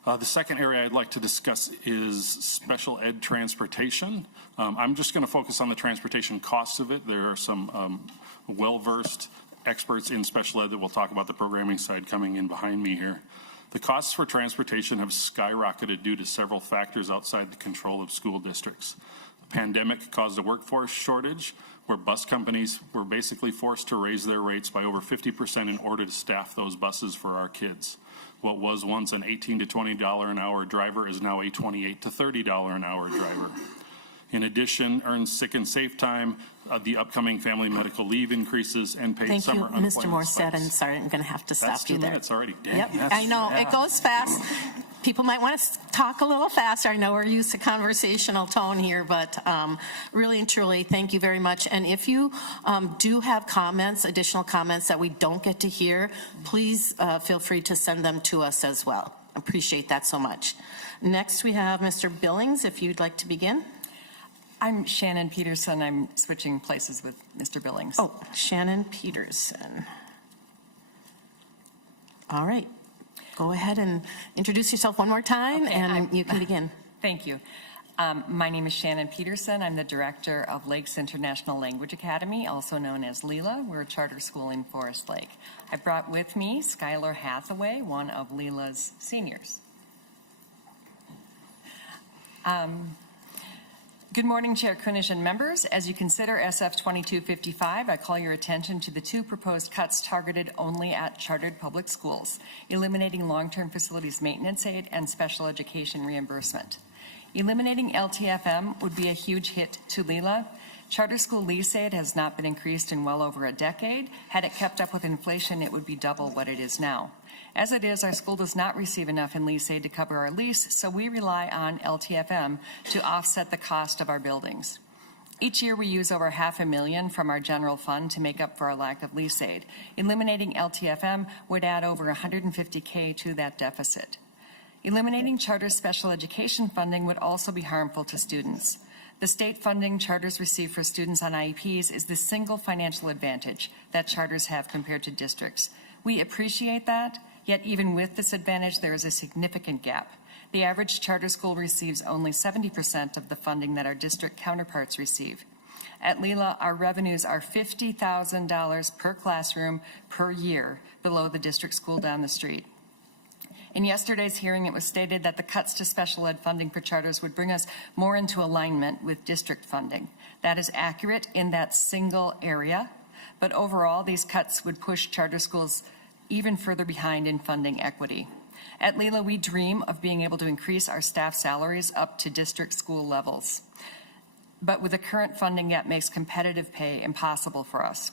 The second area I'd like to discuss is special ed transportation. I'm just going to focus on the transportation costs of it. There are some well-versed experts in special ed that will talk about the programming side coming in behind me here. The costs for transportation have skyrocketed due to several factors outside the control of school districts. The pandemic caused a workforce shortage where bus companies were basically forced to raise their rates by over 50% in order to staff those buses for our kids. What was once an $18 to $20 an hour driver is now a $28 to $30 an hour driver. In addition, earned sick and safe time, the upcoming family medical leave increases, and paid summer unemployment Thank you, Mr. Morstead. I'm spikes. sorry, I'm going to have to stop That's 2 you there. minutes already. Dang, Yep, yes. I know, it goes fast. People might want to talk a little faster. I know we're used to conversational tone here, but really and truly, thank you very much. And if you do have comments, additional comments that we don't get to hear, please feel free to send them to us as well. Appreciate that so much. Next, we have Mr. Billings, if you'd like to begin. I'm Shannon Peterson. I'm switching places with Mr. Billings. Oh, Shannon Peterson. All right. Go ahead and introduce yourself one more time, Okay, and you can begin. Thank you. My name is Shannon Peterson. I'm the director of Lakes International Language Academy, also known as LELA. We're a charter school in Forest Lake. I brought with me Skylar Hathaway, one of LELA's seniors. Good morning, Chair Kunesh and members. As you consider SF 2255, I call your attention to the 2 proposed cuts targeted only at chartered public schools, eliminating long-term facilities maintenance aid and special education reimbursement. Eliminating LTFM would be a huge hit to LELA. Charter school lease aid has not been increased in well over a decade. Had it kept up with inflation, it would be double what it is now. As it is, our school does not receive enough in lease aid to cover our lease, so we rely on LTFM to offset the cost of our buildings. Each year we use over $500,000 from our general fund to make up for our lack of lease aid. Eliminating LTFM would add over $150K to that deficit. Eliminating charter special education funding would also be harmful to students. The state funding charters receive for students on IEPs is the single financial advantage that charters have compared to districts. We appreciate that. Yet even with this advantage, there is a significant gap. The average charter school receives only 70% of the funding that our district counterparts receive. At LELA, our revenues are $50,000 per classroom per year below the district school down the street. In yesterday's hearing, it was stated that the cuts to special ed funding for charters would bring us more into alignment with district funding. That is accurate in that single area, but overall, these cuts would push charter schools even further behind in funding equity. At LELA, we dream of being able to increase our staff salaries up to district school levels. But with the current funding, that makes competitive pay impossible for us.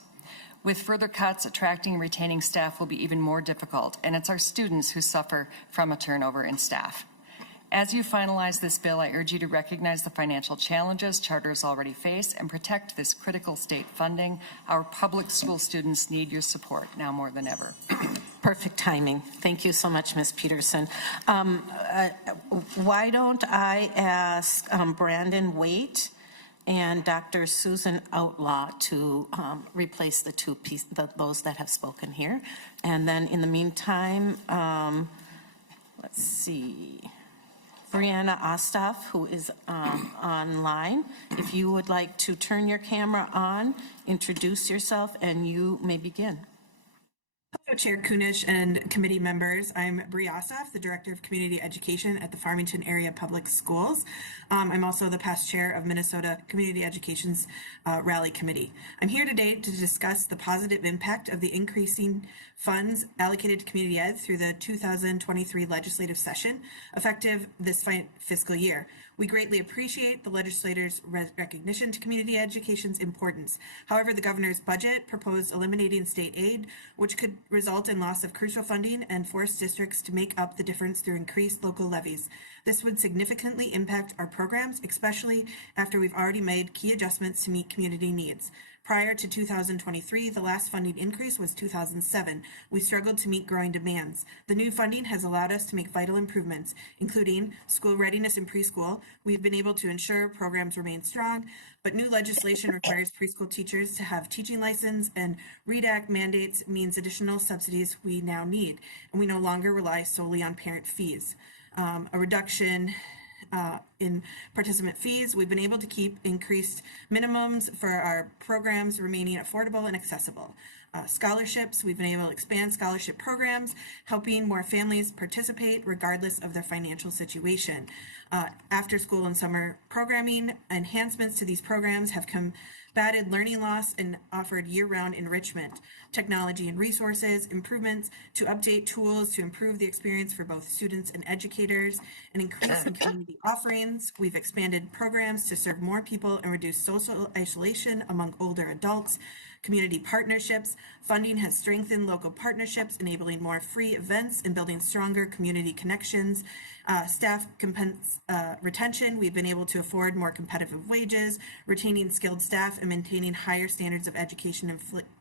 With further cuts, attracting and retaining staff will be even more difficult, and it's our students who suffer from a turnover in staff. As you finalize this bill, I urge you to recognize the financial challenges charters already face and protect this critical state funding. Our public school students need your support now more than ever. Perfect timing. Thank you so much, Ms. Peterson. Why don't I ask Brandon Waite and Dr. Susan Outlaw to replace the those that have spoken here. And then in the meantime, let's see. Brianna Osthoff, who is online. If you would like to turn your camera on, introduce yourself, and you may begin. Hello, Chair Kunesh and committee members. I'm Bree Ossoff, the Director of Community Education at the Farmington Area Public Schools. I'm also the past chair of Minnesota Community Education's Rally Committee. I'm here today to discuss the positive impact of the increasing funds allocated to community ed through the 2023 legislative session, effective this fiscal year. We greatly appreciate the legislator's recognition to community education's importance. However, the governor's budget proposed eliminating state aid, which could result in loss of crucial funding and force districts to make up the difference through increased local levies. This would significantly impact our programs, especially after we've already made key adjustments to meet community needs. Prior to 2023, the last funding increase was 2007. We struggled to meet growing demands. The new funding has allowed us to make vital improvements, including school readiness in preschool. We've been able to ensure programs remain strong, but new legislation requires preschool teachers to have teaching license, and READ Act mandates means additional subsidies we now need, and we no longer rely solely on parent fees. A reduction in participant fees. We've been able to keep increased minimums for our programs remaining affordable and accessible. Scholarships, we've been able to expand scholarship programs, helping more families participate regardless of their financial situation. After school and summer programming, enhancements to these programs have combated learning loss and offered year-round enrichment, technology and resources, improvements to update tools to improve the experience for both students and educators, an increase in community offerings. We've expanded programs to serve more people and reduce social isolation among older adults. Community partnerships. Funding has strengthened local partnerships, enabling more free events and building stronger community connections. Staff retention. We've been able to afford more competitive wages, retaining skilled staff, and maintaining higher standards of education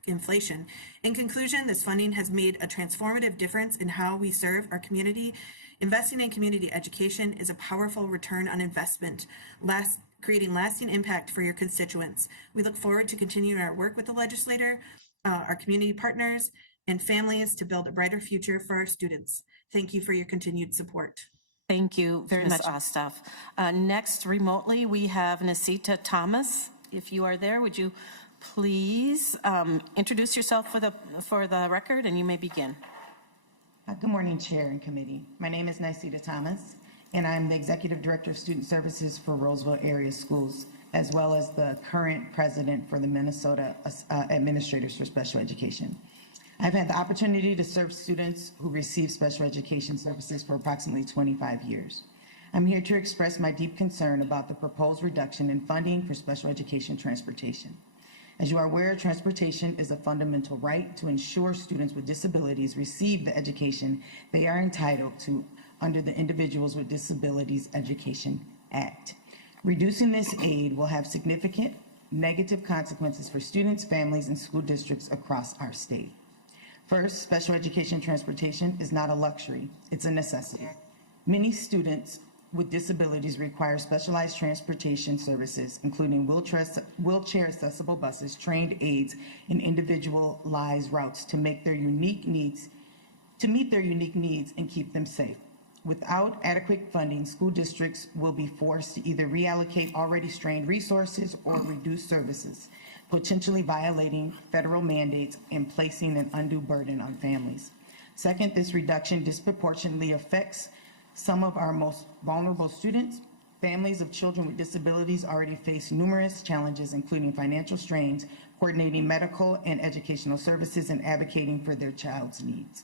inflation. In conclusion, this funding has made a transformative difference in how we serve our community. Investing in community education is a powerful return on investment, creating lasting impact for your constituents. We look forward to continuing our work with the legislator, our community partners, and families to build a brighter future for our students. Thank you for your continued support. Thank you very much, Ostaf. Next, remotely, we have Nasita Thomas. If you are there, would you please introduce yourself for the record, and you may begin. Good morning, Chair and Committee. My name is Nasita Thomas, and I'm the Executive Director of Student Services for Roseville Area Schools, as well as the current President for the Minnesota Administrators for Special Education. I've had the opportunity to serve students who receive special education services for approximately 25 years. I'm here to express my deep concern about the proposed reduction in funding for special education transportation. As you are aware, transportation is a fundamental right to ensure students with disabilities receive the education they are entitled to under the Individuals with Disabilities Education Act. Reducing this aid will have significant negative consequences for students, families, and school districts across our state. First, special education transportation is not a luxury, it's a necessity. Many students with disabilities require specialized transportation services, including wheelchair accessible buses, trained aides, and individualized routes to meet their unique needs and keep them safe. Without adequate funding, school districts will be forced to either reallocate already strained resources or reduce services, potentially violating federal mandates and placing an undue burden on families. Second, this reduction disproportionately affects some of our most vulnerable students. Families of children with disabilities already face numerous challenges, including financial strains, coordinating medical and educational services, and advocating for their child's needs.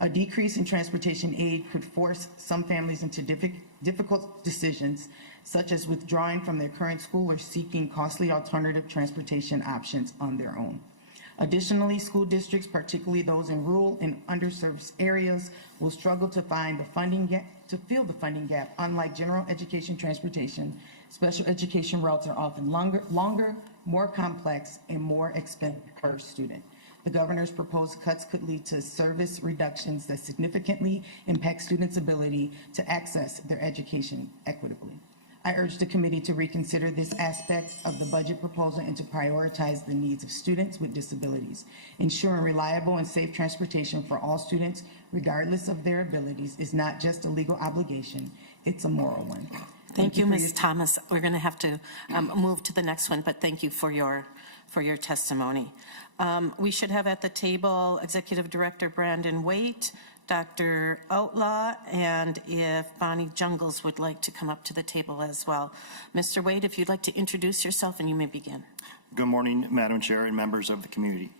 A decrease in transportation aid could force some families into difficult decisions, such as withdrawing from their current school or seeking costly alternative transportation options on their own. Additionally, school districts, particularly those in rural and underserved areas, will struggle to fill the funding gap. Unlike general education transportation, special education routes are often longer, more complex, and more expensive per student. The governor's proposed cuts could lead to service reductions that significantly impact students' ability to access their education equitably. I urge the committee to reconsider this aspect of the budget proposal and to prioritize the needs of students with disabilities. Ensuring reliable and safe transportation for all students, regardless of their abilities, is not just a legal obligation, it's a moral one. Thank you, Ms. Thomas. We're going to have to move to the next one, but thank you for your testimony. We should have at the table Executive Director Brandon Waite, Dr. Outlaw, and if Bonnie Jungles would like to come up to the table as well. Mr. Waite, if you'd like to introduce yourself, and you may begin. Good morning, Madam Chair and members of the community.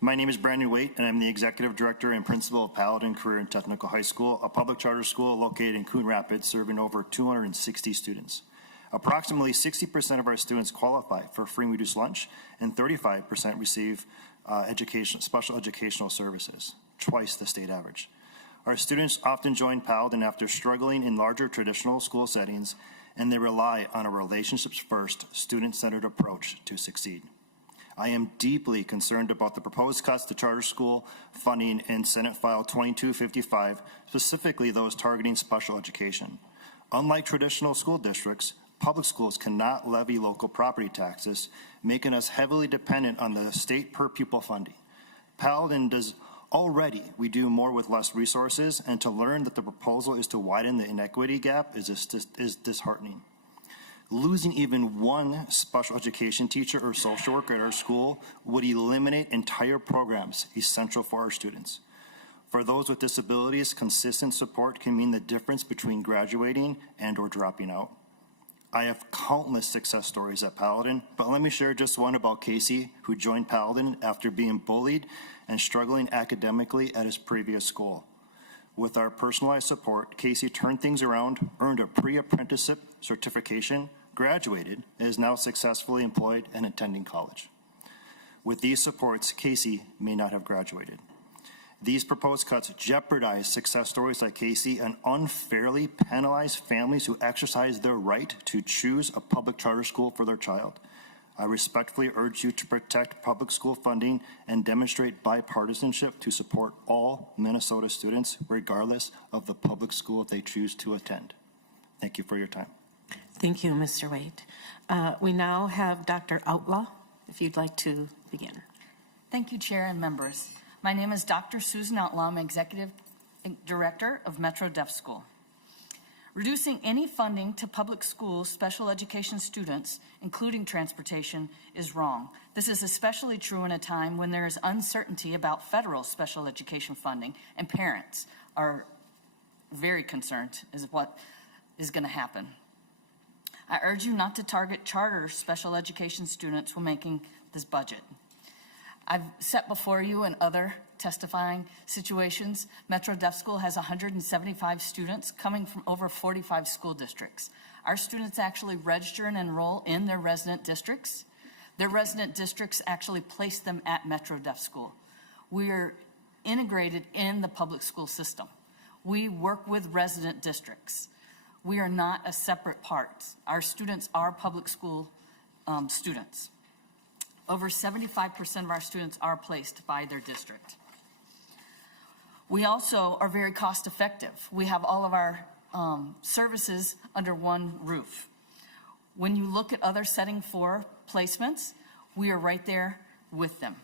My name is Brandon Waite, and I'm the Executive Director and Principal of Paladin Career and Technical High School, a public charter school located in Coon Rapids, serving over 260 students. Approximately 60% of our students qualify for free and reduced lunch, and 35% receive special educational services, twice the state average. Our students often join Paladin after struggling in larger traditional school settings, and they rely on a relationships-first, student-centered approach to succeed. I am deeply concerned about the proposed cuts to charter school funding in Senate File 2255, specifically those targeting special education. Unlike traditional school districts, public schools cannot levy local property taxes, making us heavily dependent on the state per pupil funding. Paladin does already, we do more with less resources, and to learn that the proposal is to widen the inequity gap is disheartening. Losing even one special education teacher or social worker at our school would eliminate entire programs essential for our students. For those with disabilities, consistent support can mean the difference between graduating and/or dropping out. I have countless success stories at Paladin, but let me share just one about Casey, who joined Paladin after being bullied and struggling academically at his previous school. With our personalized support, Casey turned things around, earned a pre-apprenticeship certification, graduated, and is now successfully employed and attending college. With these supports, Casey may not have graduated. These proposed cuts jeopardize success stories like Casey and unfairly penalize families who exercise their right to choose a public charter school for their child. I respectfully urge you to protect public school funding and demonstrate bipartisanship to support all Minnesota students, regardless of the public school they choose to attend. Thank you for your time. Thank you, Mr. Wade. We now have Dr. Outlaw, if you'd like to begin. Thank you, Chair and members. My name is Dr. Susan Outlaw. I'm Executive Director of Metro Deaf School. Reducing any funding to public schools, special education students, including transportation, is wrong. This is especially true in a time when there is uncertainty about federal special education funding, and parents are very concerned as what is going to happen. I urge you not to target charter special education students when making this budget. I've set before you in other testifying situations, Metro Deaf School has 175 students coming from over 45 school districts. Our students actually register and enroll in their resident districts. Their resident districts actually place them at Metro Deaf School. We are integrated in the public school system. We work with resident districts. We are not a separate part. Our students are public school students. Over 75% of our students are placed by their district. We also are very cost effective. We have all of our services under one roof. When you look at other setting 4 placements, we are right there with them.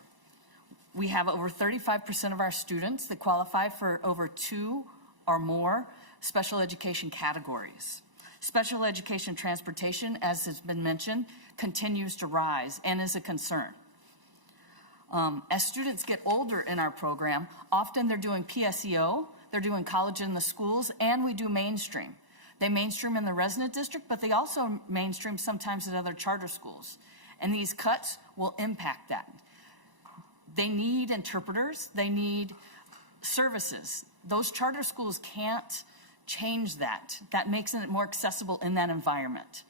We have over 35% of our students that qualify for over 2 or more special education categories. Special education transportation, as has been mentioned, continues to rise and is a concern. As students get older in our program, often they're doing PSEO, they're doing college in the schools, and we do mainstream. They mainstream in the resident district, but they also mainstream sometimes at other charter schools. And these cuts will impact that. They need interpreters, they need services. Those charter schools can't change that. That makes it more accessible in that environment.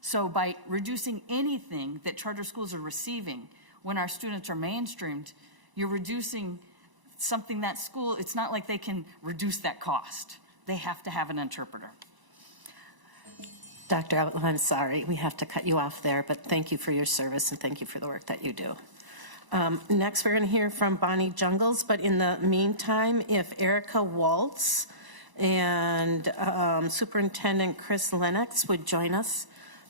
So by reducing anything that charter schools are receiving when our students are mainstreamed, you're reducing something that school, it's not like they can reduce that cost. They have to have an interpreter. Dr. Outlaw, I'm sorry, we have to cut you off there, but thank you for your service and thank you for the work that you do. Next, we're going to hear from Bonnie Jungles, but in the meantime, if Erica Waltz and Superintendent Chris Lennox would join us,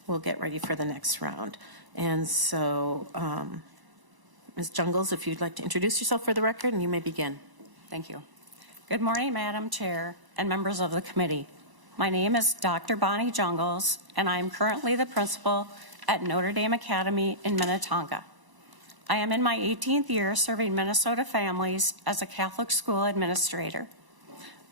we'll get ready for the next round. And so, Ms. Jungles, if you'd like to introduce yourself for the record, and you may begin. Thank you. Good morning, Madam Chair and members of the committee. My name is Dr. Bonnie Jungles, and I am currently the principal at Notre Dame Academy in Minnetonka. I am in my 18th year serving Minnesota families as a Catholic school administrator.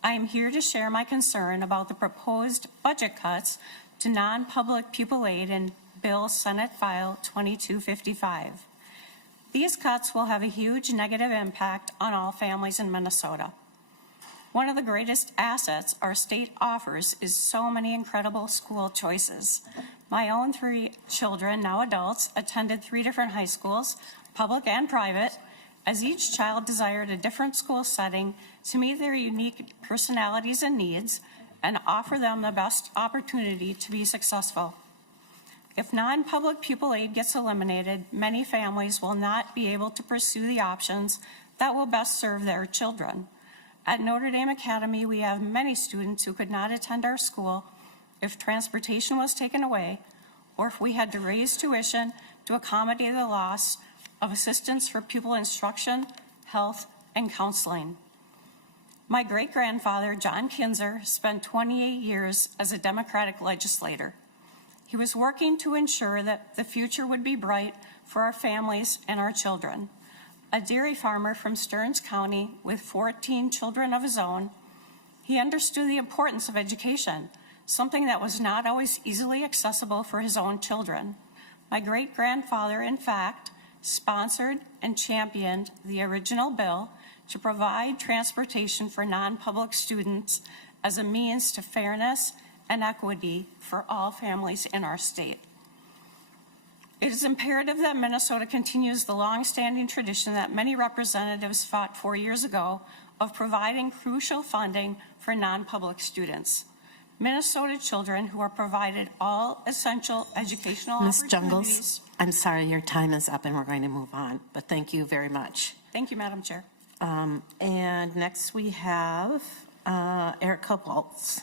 I am here to share my concern about the proposed budget cuts to non-public pupil aid in Bill Senate File 2255. These cuts will have a huge negative impact on all families in Minnesota. One of the greatest assets our state offers is so many incredible school choices. My own 3 children, now adults, attended 3 different high schools, public and private, as each child desired a different school setting to meet their unique personalities and needs and offer them the best opportunity to be successful. If non-public pupil aid gets eliminated, many families will not be able to pursue the options that will best serve their children. At Notre Dame Academy, we have many students who could not attend our school if transportation was taken away, or if we had to raise tuition to accommodate the loss of assistance for pupil instruction, health, and counseling. My great-grandfather, John Kinzer, spent 28 years as a Democratic legislator. He was working to ensure that the future would be bright for our families and our children. A dairy farmer from Stearns County with 14 children of his own, he understood the importance of education, something that was not always easily accessible for his own children. My great-grandfather, in fact, sponsored and championed the original bill to provide transportation for non-public students as a means to fairness and equity for all families in our state. It is imperative that Minnesota continues the long-standing tradition that many representatives fought 4 years ago of providing crucial funding for non-public students. Minnesota children who are provided all essential educational Ms. opportunities. Jungles, I'm sorry, your time is up and we're going to move on, but thank you very much. Thank you, Madam Chair. And next we have Erica Waltz.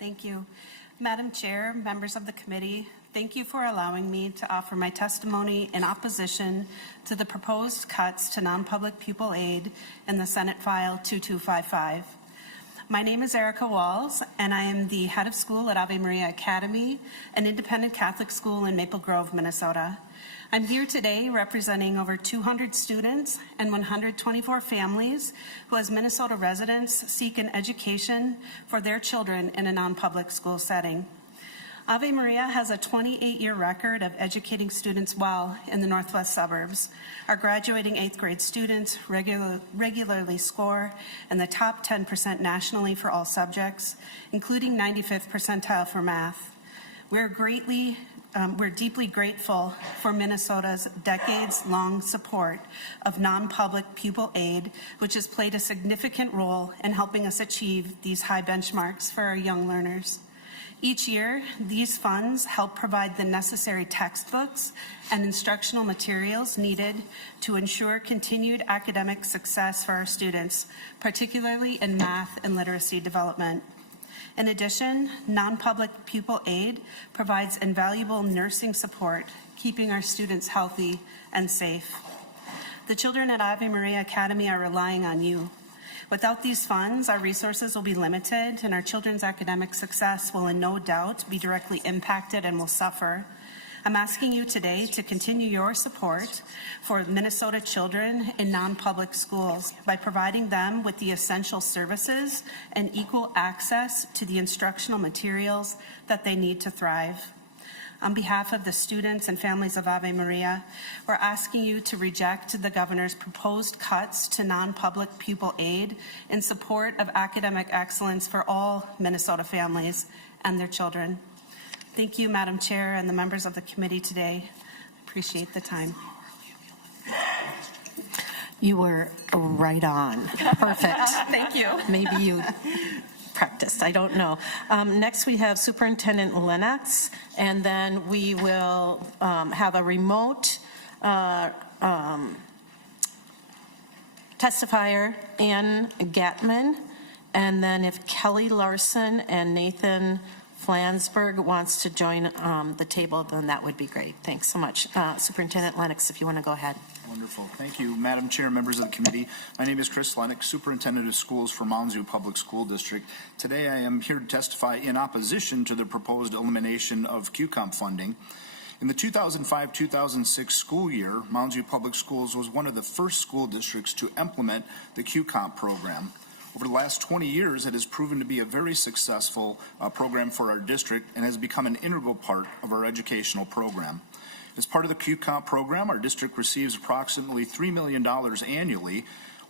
Thank you. Madam Chair, members of the committee, thank you for allowing me to offer my testimony in opposition to the proposed cuts to non-public pupil aid in the Senate File 2255. My name is Erica Walls, and I am the head of school at Ave Maria Academy, an independent Catholic school in Maple Grove, Minnesota. I'm here today representing over 200 students and 124 families who, as Minnesota residents, seek an education for their children in a non-public school setting. Ave Maria has a 28-year record of educating students well in the northwest suburbs. Our graduating 8th grade students regularly score in the top 10% nationally for all subjects, including 95th percentile for math. We're deeply grateful for Minnesota's decades-long support of non-public pupil aid, which has played a significant role in helping us achieve these high benchmarks for our young learners. Each year, these funds help provide the necessary textbooks and instructional materials needed to ensure continued academic success for our students, particularly in math and literacy development. In addition, non-public pupil aid provides invaluable nursing support, keeping our students healthy and safe. The children at Ave Maria Academy are relying on you. Without these funds, our resources will be limited and our children's academic success will in no doubt be directly impacted and will suffer. I'm asking you today to continue your support for Minnesota children in non-public schools by providing them with the essential services and equal access to the instructional materials that they need to thrive. On behalf of the students and families of Ave Maria, we're asking you to reject the governor's proposed cuts to non-public pupil aid in support of academic excellence for all Minnesota families and their children. Thank you, Madam Chair, and the members of the committee today. Appreciate the time. You were right on. Perfect. Thank you. Maybe you practiced, I don't know. Next we have Superintendent Lennox, and then we will have a remote testifier, Ann Gatman, and then if Kelly Larson and Nathan Flansburgh wants to join the table, then that would be great. Thanks so much. Superintendent Lennox, if you want to go ahead. Wonderful. Thank you, Madam Chair, members of the committee. My name is Chris Lennox, Superintendent of Schools for Mounds View Public School District. Today I am here to testify in opposition to the proposed elimination of QCOMP funding. In the 2005-2006 school year, Mounds View Public Schools was one of the first school districts to implement the QCOMP program. Over the last 20 years, it has proven to be a very successful program for our district and has become an integral part of our educational program. As part of the QCOMP program, our district receives approximately $3 million annually,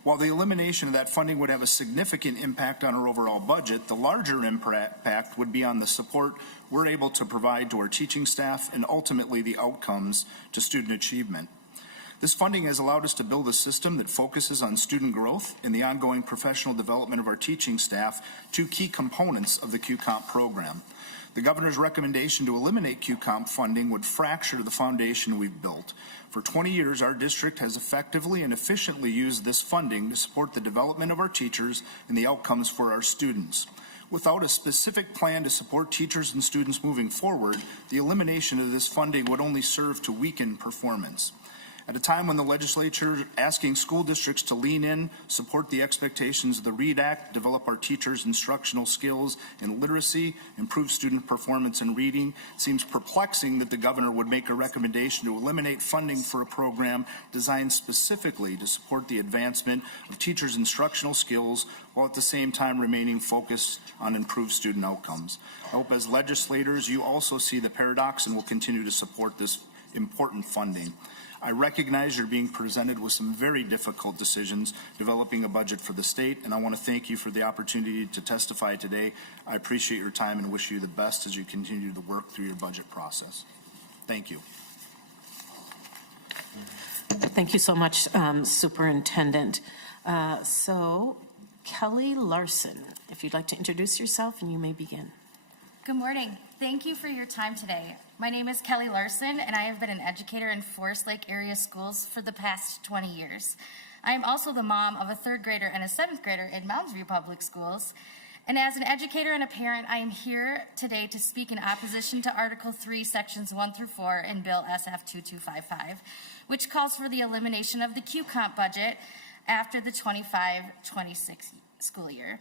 While the elimination of that funding would have a significant impact on our overall budget, the larger impact would be on the support we're able to provide to our teaching staff and ultimately the outcomes to student achievement. This funding has allowed us to build a system that focuses on student growth and the ongoing professional development of our teaching staff, two key components of the QComp program. The governor's recommendation to eliminate QComp funding would fracture the foundation we've built. For 20 years, our district has effectively and efficiently used this funding to support the development of our teachers and the outcomes for our students. Without a specific plan to support teachers and students moving forward, the elimination of this funding would only serve to weaken performance. At a time when the legislature is asking school districts to lean in, support the expectations of the READ Act, develop our teachers' instructional skills and literacy, improve student performance in reading, it seems perplexing that the governor would make a recommendation to eliminate funding for a program designed specifically to support the advancement of teachers' instructional skills while at the same time remaining focused on improved student outcomes. I hope as legislators you also see the paradox and will continue to support this important funding. I recognize you're being presented with some very difficult decisions developing a budget for the state, and I want to thank you for the opportunity to testify today. I appreciate your time and wish you the best as you continue to work through your budget process. Thank you. Thank you so much, Superintendent. So, Kelly Larson, if you'd like to introduce yourself, and you may begin. Good morning. Thank you for your time today. My name is Kelly Larson, and I have been an educator in Forest Lake area schools for the past 20 years. I am also the mom of a 3rd grader and a 7th grader in Mounds View Public Schools. And as an educator and a parent, I am here today to speak in opposition to Article 3, Sections 1 through 4 in Bill SF 2255, which calls for the elimination of the QComp budget after the 25-26 school year.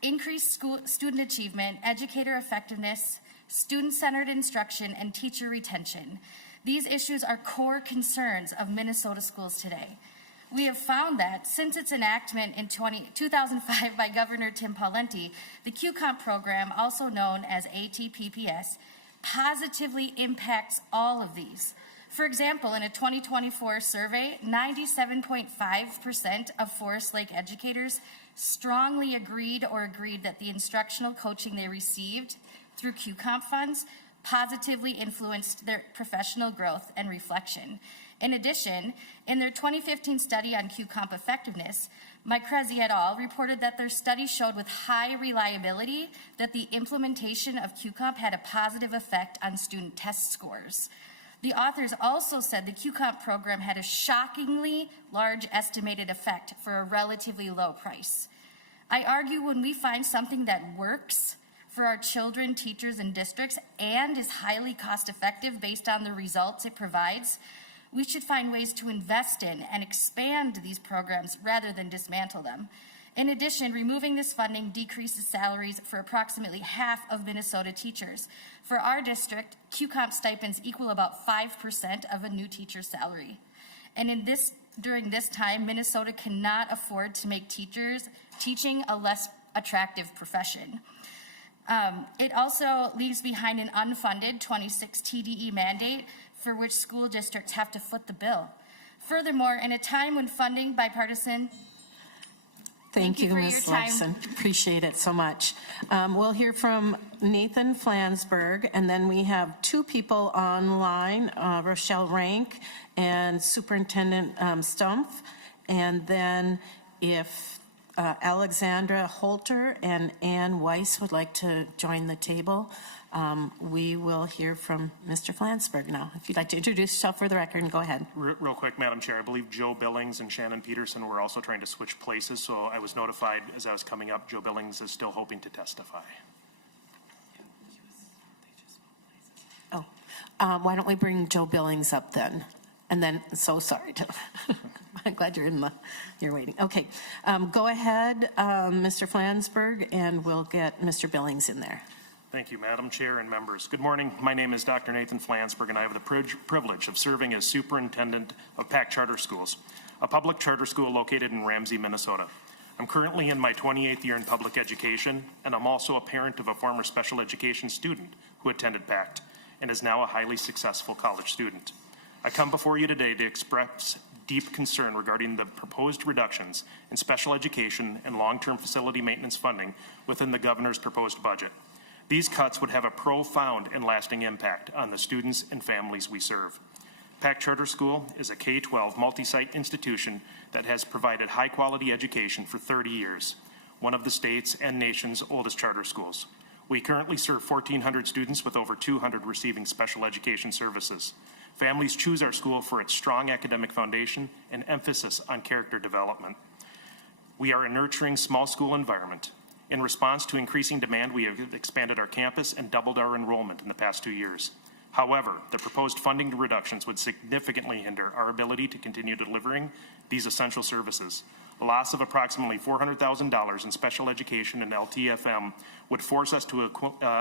Increased student achievement, educator effectiveness, student-centered instruction, and teacher retention. These issues are core concerns of Minnesota schools today. We have found that since its enactment in 2005 by Governor Tim Pawlenty, the QComp program, also known as ATPPS, positively impacts all of these. For example, in a 2024 survey, 97.5% of Forest Lake educators strongly agreed that the instructional coaching they received through QComp funds positively influenced their professional growth and reflection. In addition, in their 2015 study on QComp effectiveness, Maye Quade et al. Reported that their study showed with high reliability that the implementation of QComp had a positive effect on student test scores. The authors also said the QComp program had a shockingly large estimated effect for a relatively low price. I argue when we find something that works for our children, teachers, and districts and is highly cost-effective based on the results it provides, we should find ways to invest in and expand these programs rather than dismantle them. In addition, removing this funding decreases salaries for approximately half of Minnesota teachers. For our district, QComp stipends equal about 5% of a new teacher's salary. And during this time, Minnesota cannot afford to make teaching a less attractive profession. It also leaves behind an unfunded 26 TDE mandate for which school districts have to foot the bill. Furthermore, in a time when funding bipartisan Thank you, Ms. Larson. Appreciate it so much. We'll hear from Nathan Flansburgh, and then we have 2 people online, Rochelle Rank and Superintendent Stumpf. And then if Alexandra Holter and Ann Weiss would like to join the table, we will hear from Mr. Flansburgh now. If you'd like to introduce yourself for the record, and go ahead. Real quick, Madam Chair, I believe Joe Billings and Shannon Peterson were also trying to switch places, so I was notified as I was coming up, Joe Billings is still hoping to testify. Oh, why don't we bring Joe Billings up then? And then, so sorry to, I'm glad you're waiting. Okay, go ahead, Mr. Flansburgh, and we'll get Mr. Billings in there. Thank you, Madam Chair and members. Good morning. My name is Dr. Nathan Flansburgh, and I have the privilege of serving as superintendent of PAC Charter Schools, a public charter school located in Ramsey, Minnesota. I'm currently in my 28th year in public education, and I'm also a parent of a former special education student who attended PACT and is now a highly successful college student. I come before you today to express deep concern regarding the proposed reductions in special education and long-term facility maintenance funding within the governor's proposed budget. These cuts would have a profound and lasting impact on the students and families we serve. Pack Charter School is a K-12 multi-site institution that has provided high-quality education for 30 years, one of the state's and nation's oldest charter schools. We currently serve 1,400 students with over 200 receiving special education services. Families choose our school for its strong academic foundation and emphasis on character development. We are a nurturing small school environment. In response to increasing demand, we have expanded our campus and doubled our enrollment in the past 2 years. However, the proposed funding reductions would significantly hinder our ability to continue delivering these essential services. A loss of approximately $400,000 in special education and LTFM would force us to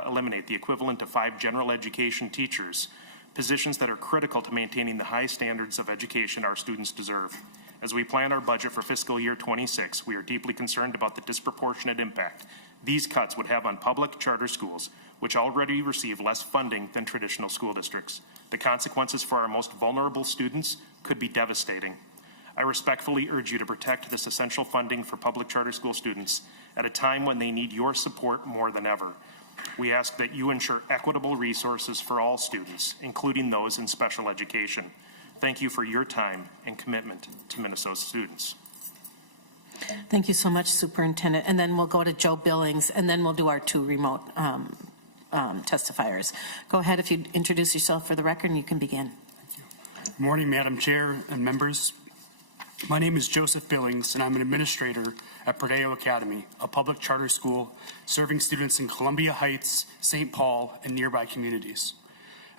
eliminate the equivalent of 5 general education teachers, positions that are critical to maintaining the high standards of education our students deserve. As we plan our budget for fiscal year 26, we are deeply concerned about the disproportionate impact these cuts would have on public charter schools, which already receive less funding than traditional school districts. The consequences for our most vulnerable students could be devastating. I respectfully urge you to protect this essential funding for public charter school students at a time when they need your support more than ever. We ask that you ensure equitable resources for all students, including those in special education. Thank you for your time and commitment to Minnesota students. Thank you so much, Superintendent. And then we'll go to Joe Billings, and then we'll do our 2 remote testifiers. Go ahead if you introduce yourself for the record, and you can begin. Good morning, Madam Chair and members. My name is Joseph Billings, and I'm an administrator at Perdeo Academy, a public charter school serving students in Columbia Heights, St. Paul, and nearby communities.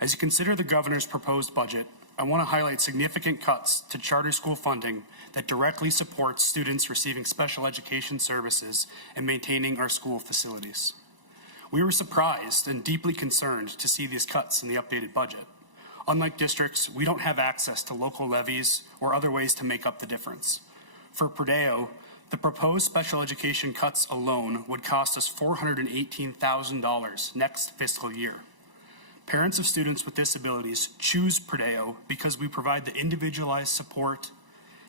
As you consider the governor's proposed budget, I want to highlight significant cuts to charter school funding that directly supports students receiving special education services and maintaining our school facilities. We were surprised and deeply concerned to see these cuts in the updated budget. Unlike districts, we don't have access to local levies or other ways to make up the difference. For Perdeo, the proposed special education cuts alone would cost us $418,000 next fiscal year. Parents of students with disabilities choose Perdeo because we provide the individualized support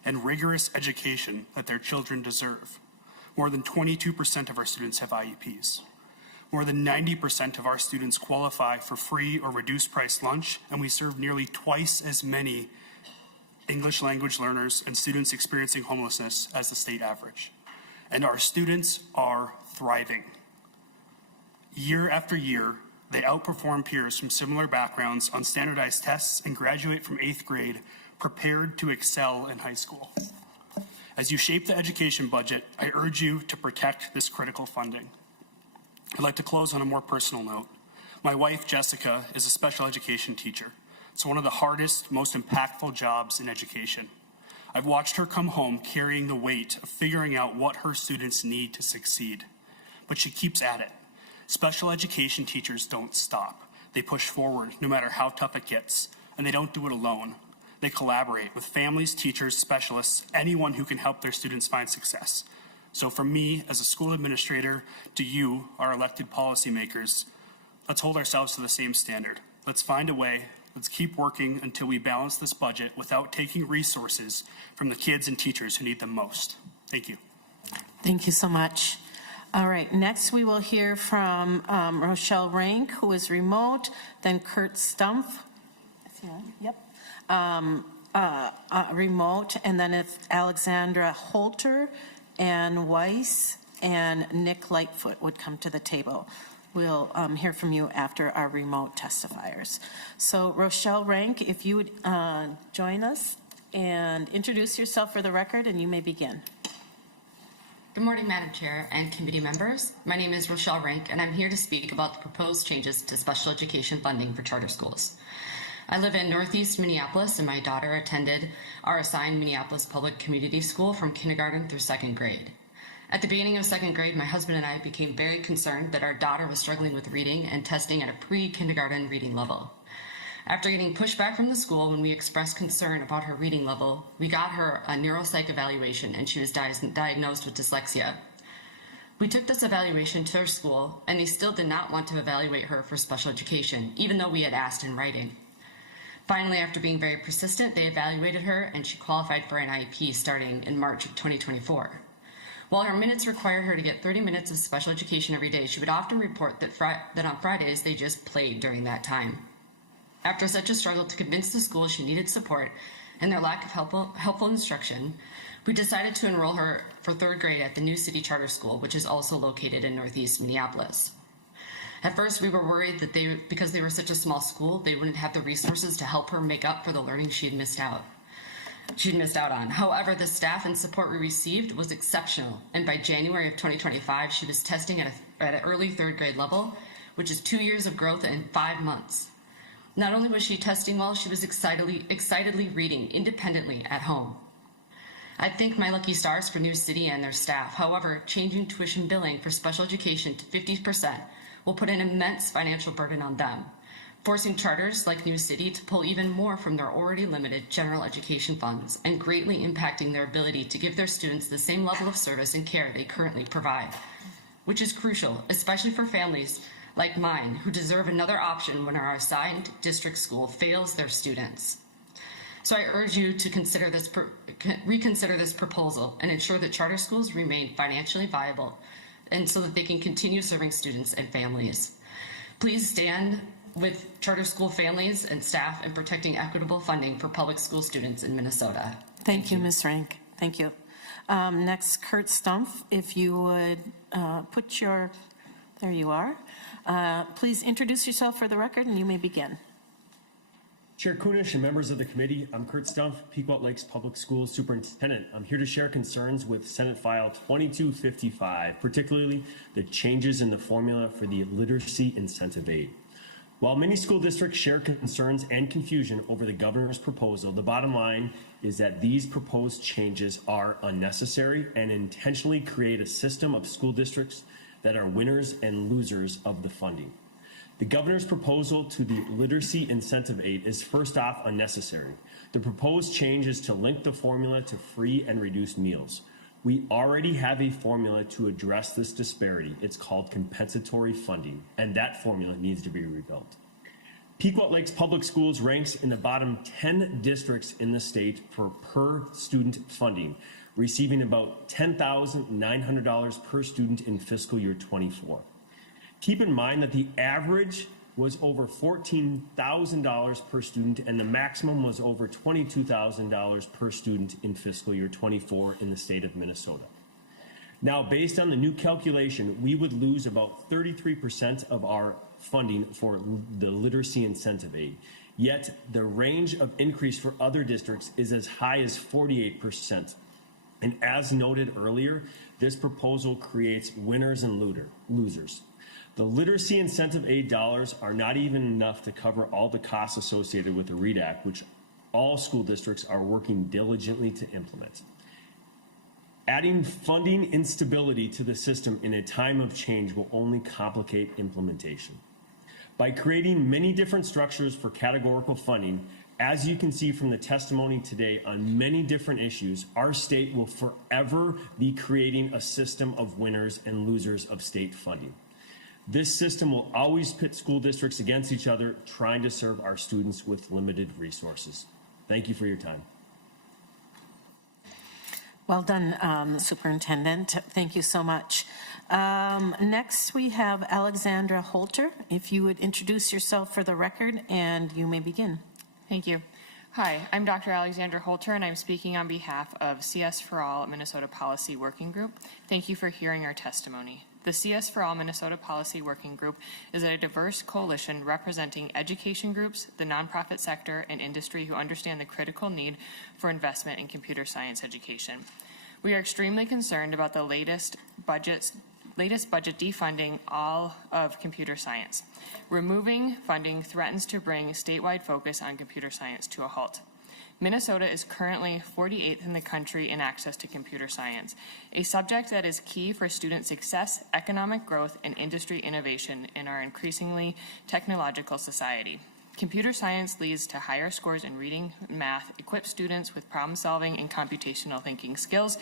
and rigorous education that their children deserve. More than 22% of our students have IEPs. More than 90% of our students qualify for free or reduced price lunch, and we serve nearly twice as many English language learners and students experiencing homelessness as the state average. And our students are thriving. Year after year, they outperform peers from similar backgrounds on standardized tests and graduate from 8th grade prepared to excel in high school. As you shape the education budget, I urge you to protect this critical funding. I'd like to close on a more personal note. My wife, Jessica, is a special education teacher. It's one of the hardest, most impactful jobs in education. I've watched her come home carrying the weight of figuring out what her students need to succeed. But she keeps at it. Special education teachers don't stop. They push forward no matter how tough it gets, and they don't do it alone. They collaborate with families, teachers, specialists, anyone who can help their students find success. So from me as a school administrator to you, our elected policymakers, let's hold ourselves to the same standard. Let's find a way. Let's keep working until we balance this budget without taking resources from the kids and teachers who need them most. Thank you. Thank you so much. All right, next we will hear from Rochelle Rank, who is remote, then Kurt Stumpf. Is he on? Yep. Remote, and then it's Alexandra Holter and Weiss and Nick Lightfoot would come to the table. We'll hear from you after our remote testifiers. So Rochelle Rank, if you would join us and introduce yourself for the record, and you may begin. Good morning, Madam Chair and committee members. My name is Rochelle Rank, and I'm here to speak about the proposed changes to special education funding for charter schools. I live in Northeast Minneapolis, and my daughter attended our assigned Minneapolis Public Community School from kindergarten through 2nd grade. At the beginning of 2nd grade, my husband and I became very concerned that our daughter was struggling with reading and testing at a pre-kindergarten reading level. After getting pushback from the school when we expressed concern about her reading level, we got her a neuropsych evaluation, and she was diagnosed with dyslexia. We took this evaluation to her school, and they still did not want to evaluate her for special education, even though we had asked in writing. Finally, after being very persistent, they evaluated her and she qualified for an IEP starting in March of 2024. While her minutes required her to get 30 minutes of special education every day, she would often report that on Fridays they just played during that time. After such a struggle to convince the school she needed support and their lack of helpful instruction, we decided to enroll her for 3rd grade at the New City Charter School, which is also located in Northeast Minneapolis. At first, we were worried that because they were such a small school, they wouldn't have the resources to help her make up for the learning she had missed out on. However, the staff and support we received was exceptional, and by January of 2025, she was testing at an early 3rd grade level, which is 2 years of growth in 5 months. Not only was she testing well, she was excitedly reading independently at home. I thank my lucky stars for New City and their staff. However, changing tuition billing for special education to 50% will put an immense financial burden on them, forcing charters like New City to pull even more from their already limited general education funds and greatly impacting their ability to give their students the same level of service and care they currently provide, which is crucial, especially for families like mine who deserve another option when our assigned district school fails their students. So I urge you to reconsider this proposal and ensure that charter schools remain financially viable and so that they can continue serving students and families. Please stand with charter school families and staff in protecting equitable funding for public school students in Minnesota. Thank you, Ms. Rank. Thank you. Next, Kurt Stumpf, if you would there you are. Please introduce yourself for the record and you may begin. Chair Kunesh and members of the committee, I'm Kurt Stumpf, Pequot Lakes Public Schools Superintendent. I'm here to share concerns with Senate File 2255, particularly the changes in the formula for the literacy incentive aid. While many school districts share concerns and confusion over the governor's proposal, the bottom line is that these proposed changes are unnecessary and intentionally create a system of school districts that are winners and losers of the funding. The governor's proposal to the literacy incentive aid is first off unnecessary. The proposed change is to link the formula to free and reduced meals. We already have a formula to address this disparity. It's called compensatory funding, and that formula needs to be rebuilt. Pequot Lakes Public Schools ranks in the bottom 10 districts in the state for per student funding, receiving about $10,900 per student in fiscal year 24. Keep in mind that the average was over $14,000 per student and the maximum was over $22,000 per student in fiscal year 24 in the state of Minnesota. Now, based on the new calculation, we would lose about 33% of our funding for the literacy incentive aid. Yet the range of increase for other districts is as high as 48%. And as noted earlier, this proposal creates winners and losers. The literacy incentive aid dollars are not even enough to cover all the costs associated with the READ Act, which all school districts are working diligently to implement. Adding funding instability to the system in a time of change will only complicate implementation. By creating many different structures for categorical funding, as you can see from the testimony today on many different issues, our state will forever be creating a system of winners and losers of state funding. This system will always pit school districts against each other, trying to serve our students with limited resources. Thank you for your time. Well done, Superintendent. Thank you so much. Next, we have Alexandra Holter. If you would introduce yourself for the record, and you may begin. Thank you. Hi, I'm Dr. Alexandra Holter, and I'm speaking on behalf of CS for All Minnesota Policy Working Group. Thank you for hearing our testimony. The CS for All Minnesota Policy Working Group is a diverse coalition representing education groups, the nonprofit sector, and industry who understand the critical need for investment in computer science education. We are extremely concerned about the latest budget defunding all of computer science. Removing funding threatens to bring statewide focus on computer science to a halt. Minnesota is currently 48th in the country in access to computer science, a subject that is key for student success, economic growth, and industry innovation in our increasingly technological society. Computer science leads to higher scores in reading and math, equips students with problem-solving and computational thinking skills,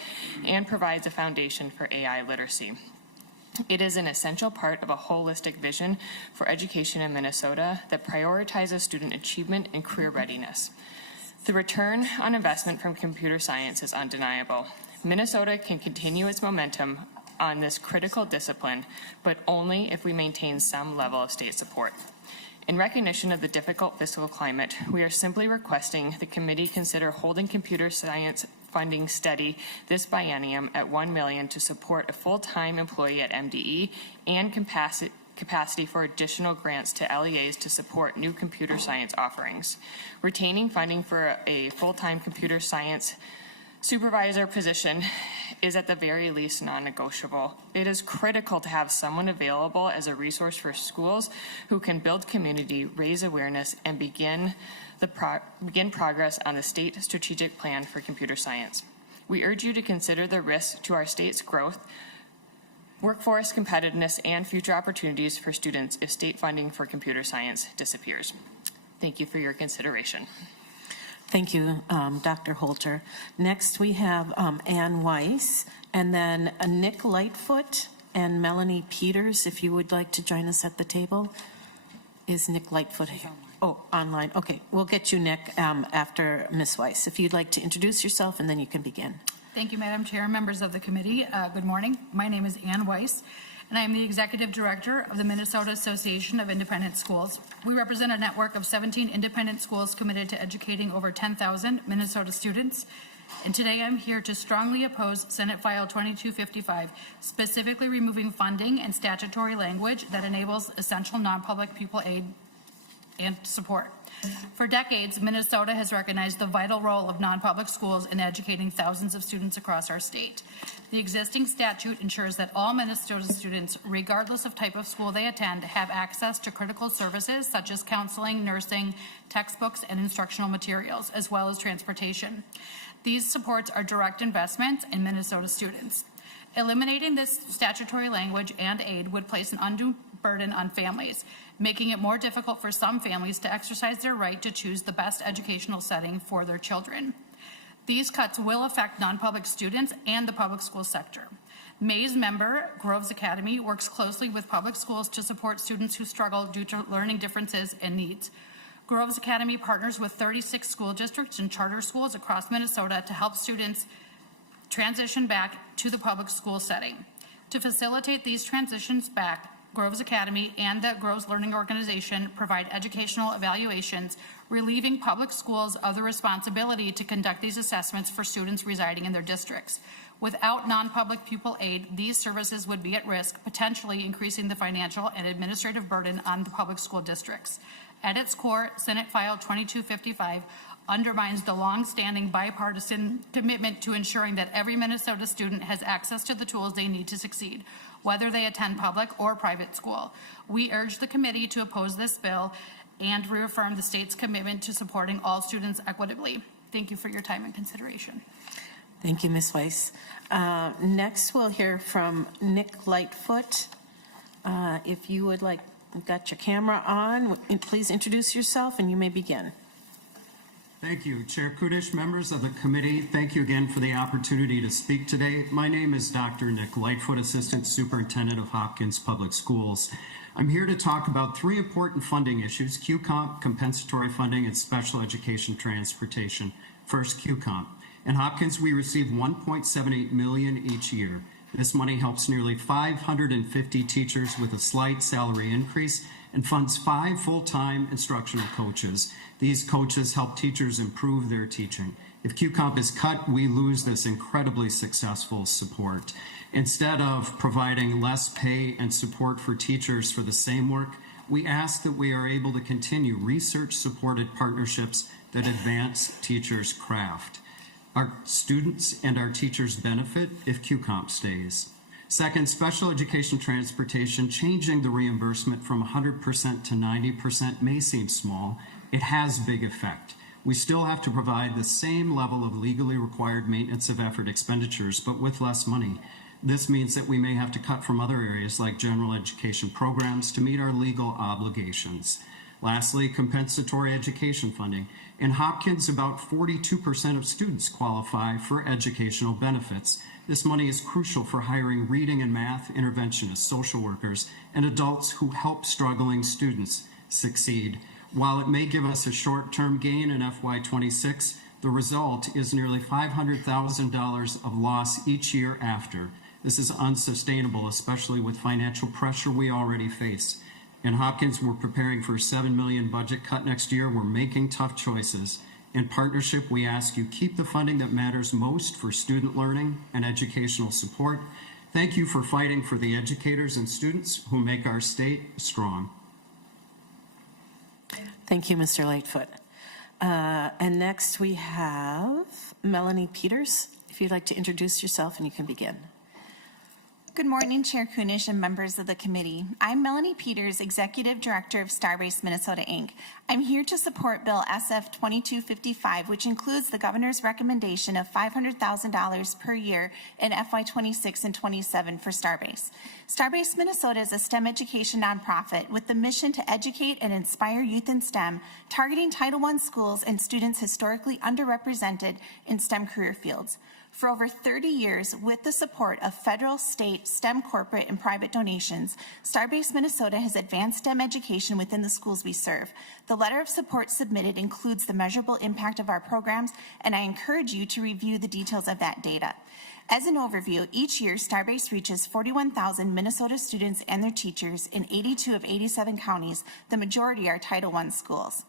and provides a foundation for AI literacy. It is an essential part of a holistic vision for education in Minnesota that prioritizes student achievement and career readiness. The return on investment from computer science is undeniable. Minnesota can continue its momentum on this critical discipline, but only if we maintain some level of state support. In recognition of the difficult fiscal climate, we are simply requesting the committee consider holding computer science funding steady this biennium at $1 million to support a full-time employee at MDE and capacity for additional grants to LEAs to support new computer science offerings. Retaining funding for a full-time computer science supervisor position is at the very least non-negotiable. It is critical to have someone available as a resource for schools who can build community, raise awareness, and begin progress on the state strategic plan for computer science. We urge you to consider the risk to our state's growth, workforce competitiveness, and future opportunities for students if state funding for computer science disappears. Thank you for your consideration. Thank you, Dr. Holter. Next, we have Ann Weiss, and then Nick Lightfoot and Melanie Peters, if you would like to join us at the table. Is Nick Lightfoot here? Oh, online. Okay, we'll get you, Nick, after Ms. Weiss. If you'd like to introduce yourself, and then you can begin. Thank you, Madam Chair, members of the committee. Good morning. My name is Ann Weiss, and I am the Executive Director of the Minnesota Association of Independent Schools. We represent a network of 17 independent schools committed to educating over 10,000 Minnesota students. And today I'm here to strongly oppose Senate File 2255, specifically removing funding and statutory language that enables essential non-public pupil aid and support. For decades, Minnesota has recognized the vital role of non-public schools in educating thousands of students across our state. The existing statute ensures that all Minnesota students, regardless of type of school they attend, have access to critical services such as counseling, nursing, textbooks, and instructional materials, as well as transportation. These supports are direct investments in Minnesota students. Eliminating this statutory language and aid would place an undue burden on families, making it more difficult for some families to exercise their right to choose the best educational setting for their children. These cuts will affect non-public students and the public school sector. Maye's member, Groves Academy, works closely with public schools to support students who struggle due to learning differences and needs. Groves Academy partners with 36 school districts and charter schools across Minnesota to help students transition back to the public school setting. To facilitate these transitions back, Groves Academy and the Groves Learning Organization provide educational evaluations, relieving public schools of the responsibility to conduct these assessments for students residing in their districts. Without non-public pupil aid, these services would be at risk, potentially increasing the financial and administrative burden on the public school districts. At its core, Senate File 2255 undermines the long-standing bipartisan commitment to ensuring that every Minnesota student has access to the tools they need to succeed, whether they attend public or private school. We urge the committee to oppose this bill and reaffirm the state's commitment to supporting all students equitably. Thank you for your time and consideration. Thank you, Ms. Weiss. Next, we'll hear from Nick Lightfoot. If you would like, got your camera on, please introduce yourself and you may begin. Thank you, Chair Kunesh, members of the committee. Thank you again for the opportunity to speak today. My name is Dr. Nick Lightfoot, Assistant Superintendent of Hopkins Public Schools. I'm here to talk about three important funding issues: QComp, compensatory funding, and special education transportation. First, QComp. In Hopkins, we receive $1.78 million each year. This money helps nearly 550 teachers with a slight salary increase and funds 5 full-time instructional coaches. These coaches help teachers improve their teaching. If QComp is cut, we lose this incredibly successful support. Instead of providing less pay and support for teachers for the same work, we ask that we are able to continue research-supported partnerships that advance teachers' craft. Our students and our teachers benefit if QComp stays. Second, special education transportation. Changing the reimbursement from 100% to 90% may seem small. It has big effect. We still have to provide the same level of legally required maintenance of effort expenditures, but with less money. This means that we may have to cut from other areas like general education programs to meet our legal obligations. Lastly, compensatory education funding. In Hopkins, about 42% of students qualify for educational benefits. This money is crucial for hiring reading and math interventionists, social workers, and adults who help struggling students succeed. While it may give us a short-term gain in FY26, the result is nearly $500,000 of loss each year after. This is unsustainable, especially with financial pressure we already face. In Hopkins, we're preparing for a $7 million budget cut next year. We're making tough choices. In partnership, we ask you keep the funding that matters most for student learning and educational support. Thank you for fighting for the educators and students who make our state strong. Thank you, Mr. Lightfoot. And next we have Melanie Peters. If you'd like to introduce yourself, and you can begin. Good morning, Chair Kunesh and members of the committee. I'm Melanie Peters, Executive Director of Starbase Minnesota, Inc. I'm here to support Bill SF 2255, which includes the Governor's recommendation of $500,000 per year in FY26 and 27 for Starbase. Starbase Minnesota is a STEM education nonprofit with the mission to educate and inspire youth in STEM, targeting Title I schools and students historically underrepresented in STEM career fields. For over 30 years, with the support of federal, state, STEM corporate, and private donations, Starbase Minnesota has advanced STEM education within the schools we serve. The letter of support submitted includes the measurable impact of our programs, and I encourage you to review the details of that data. As an overview, each year, Starbase reaches 41,000 Minnesota students and their teachers in 82 of 87 counties. The majority are Title I schools.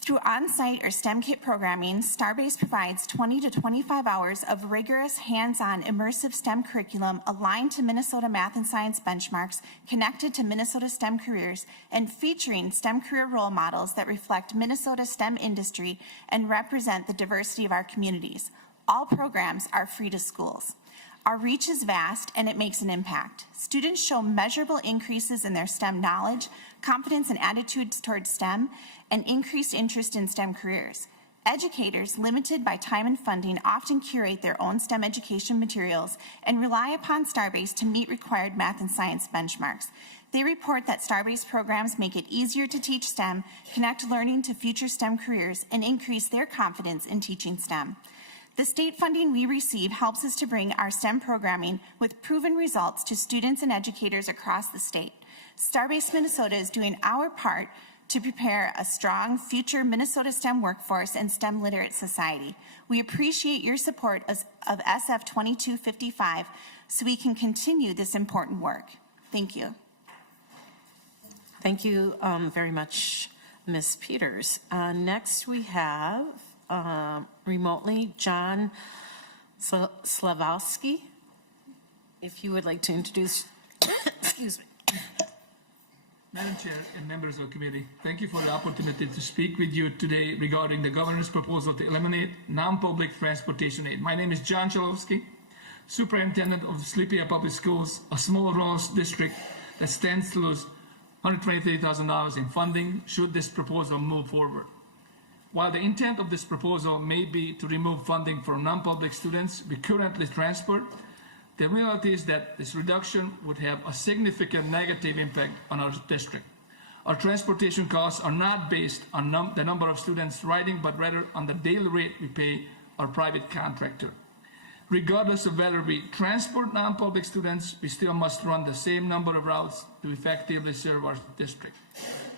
Through on-site or STEM kit programming, Starbase provides 20 to 25 hours of rigorous, hands-on, immersive STEM curriculum aligned to Minnesota math and science benchmarks, connected to Minnesota STEM careers, and featuring STEM career role models that reflect Minnesota's STEM industry and represent the diversity of our communities. All programs are free to schools. Our reach is vast, and it makes an impact. Students show measurable increases in their STEM knowledge, confidence and attitudes towards STEM, and increased interest in STEM careers. Educators, limited by time and funding, often curate their own STEM education materials and rely upon Starbase to meet required math and science benchmarks. They report that Starbase programs make it easier to teach STEM, connect learning to future STEM careers, and increase their confidence in teaching STEM. The state funding we receive helps us to bring our STEM programming with proven results to students and educators across the state. Starbase Minnesota is doing our part to prepare a strong future Minnesota STEM workforce and STEM literate society. We appreciate your support of SF 2255 so we can continue this important work. Thank you. Thank you very much, Ms. Peters. Next we have remotely John Slavowski. If you would like to introduce, excuse me. Madam Chair and members of the committee, thank you for the opportunity to speak with you today regarding the governor's proposal to eliminate non-public transportation aid. My name is John Slavowski, Superintendent of Sleepy Public Schools, a small rural district that stands to lose $123,000 in funding should this proposal move forward. While the intent of this proposal may be to remove funding for non-public students we currently transport, the reality is that this reduction would have a significant negative impact on our district. Our transportation costs are not based on the number of students riding, but rather on the daily rate we pay our private contractor. Regardless of whether we transport non-public students, we still must run the same number of routes to effectively serve our district.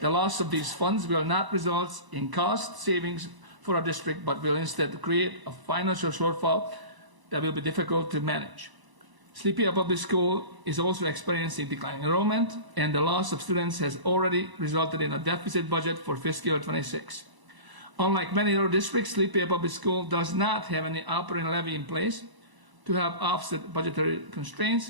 The loss of these funds will not result in cost savings for our district, but will instead create a financial shortfall that will be difficult to manage. Sleepy Public School is also experiencing declining enrollment, and the loss of students has already resulted in a deficit budget for fiscal year 26. Unlike many other districts, Sleepy Public School does not have any operating levy in place to help offset budgetary constraints.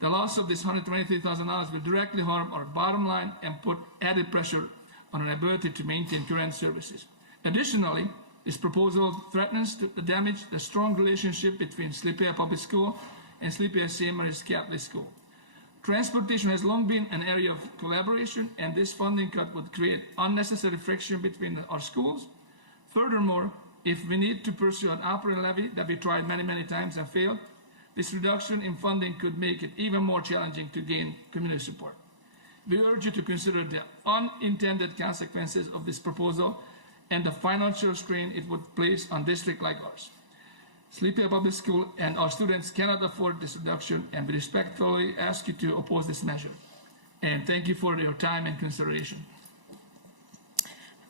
The loss of this $123,000 will directly harm our bottom line and put added pressure on our ability to maintain current services. Additionally, this proposal threatens to damage the strong relationship between Sleepy Public School and Sleepy St. Mary's Catholic School. Transportation has long been an area of collaboration, and this funding cut would create unnecessary friction between our schools. Furthermore, if we need to pursue an operating levy that we tried many times and failed, this reduction in funding could make it even more challenging to gain community support. We urge you to consider the unintended consequences of this proposal and the financial strain it would place on districts like ours. Sleepy Public School and our students cannot afford this reduction, and we respectfully ask you to oppose this measure. And thank you for your time and consideration.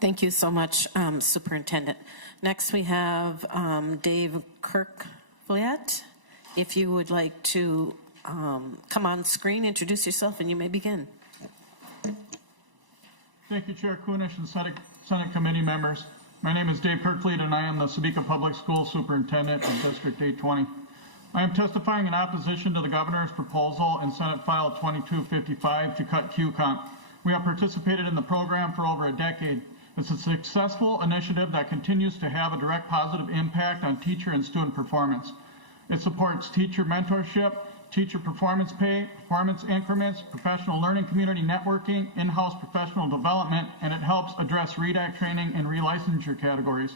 Thank you so much, Superintendent. Next, we have Dave Kirkfliet. If you would like to come on screen, introduce yourself, and you may begin. Thank you, Chair Kunesh and Senate committee members. My name is Dave Kirkfleet, and I am the Sebeka Public Schools Superintendent of District 820. I am testifying in opposition to the governor's proposal in Senate File 2255 to cut QComp. We have participated in the program for over a decade. It's a successful initiative that continues to have a direct positive impact on teacher and student performance. It supports teacher mentorship, teacher performance pay, performance increments, professional learning community networking, in-house professional development, and it helps address REDAC training and relicensure categories.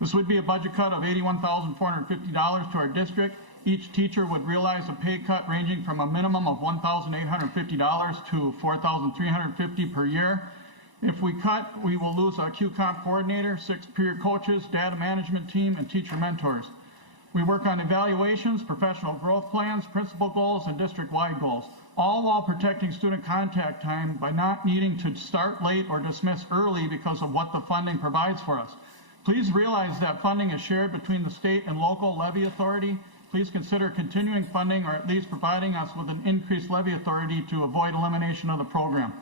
This would be a budget cut of $81,450 to our district. Each teacher would realize a pay cut ranging from a minimum of $1,850 to $4,350 per year. If we cut, we will lose our QComp coordinator, 6 peer coaches, data management team, and teacher mentors. We work on evaluations, professional growth plans, principal goals, and district-wide goals, all while protecting student contact time by not needing to start late or dismiss early because of what the funding provides for us. Please realize that funding is shared between the state and local levy authority. Please consider continuing funding or at least providing us with an increased levy authority to avoid elimination of the program.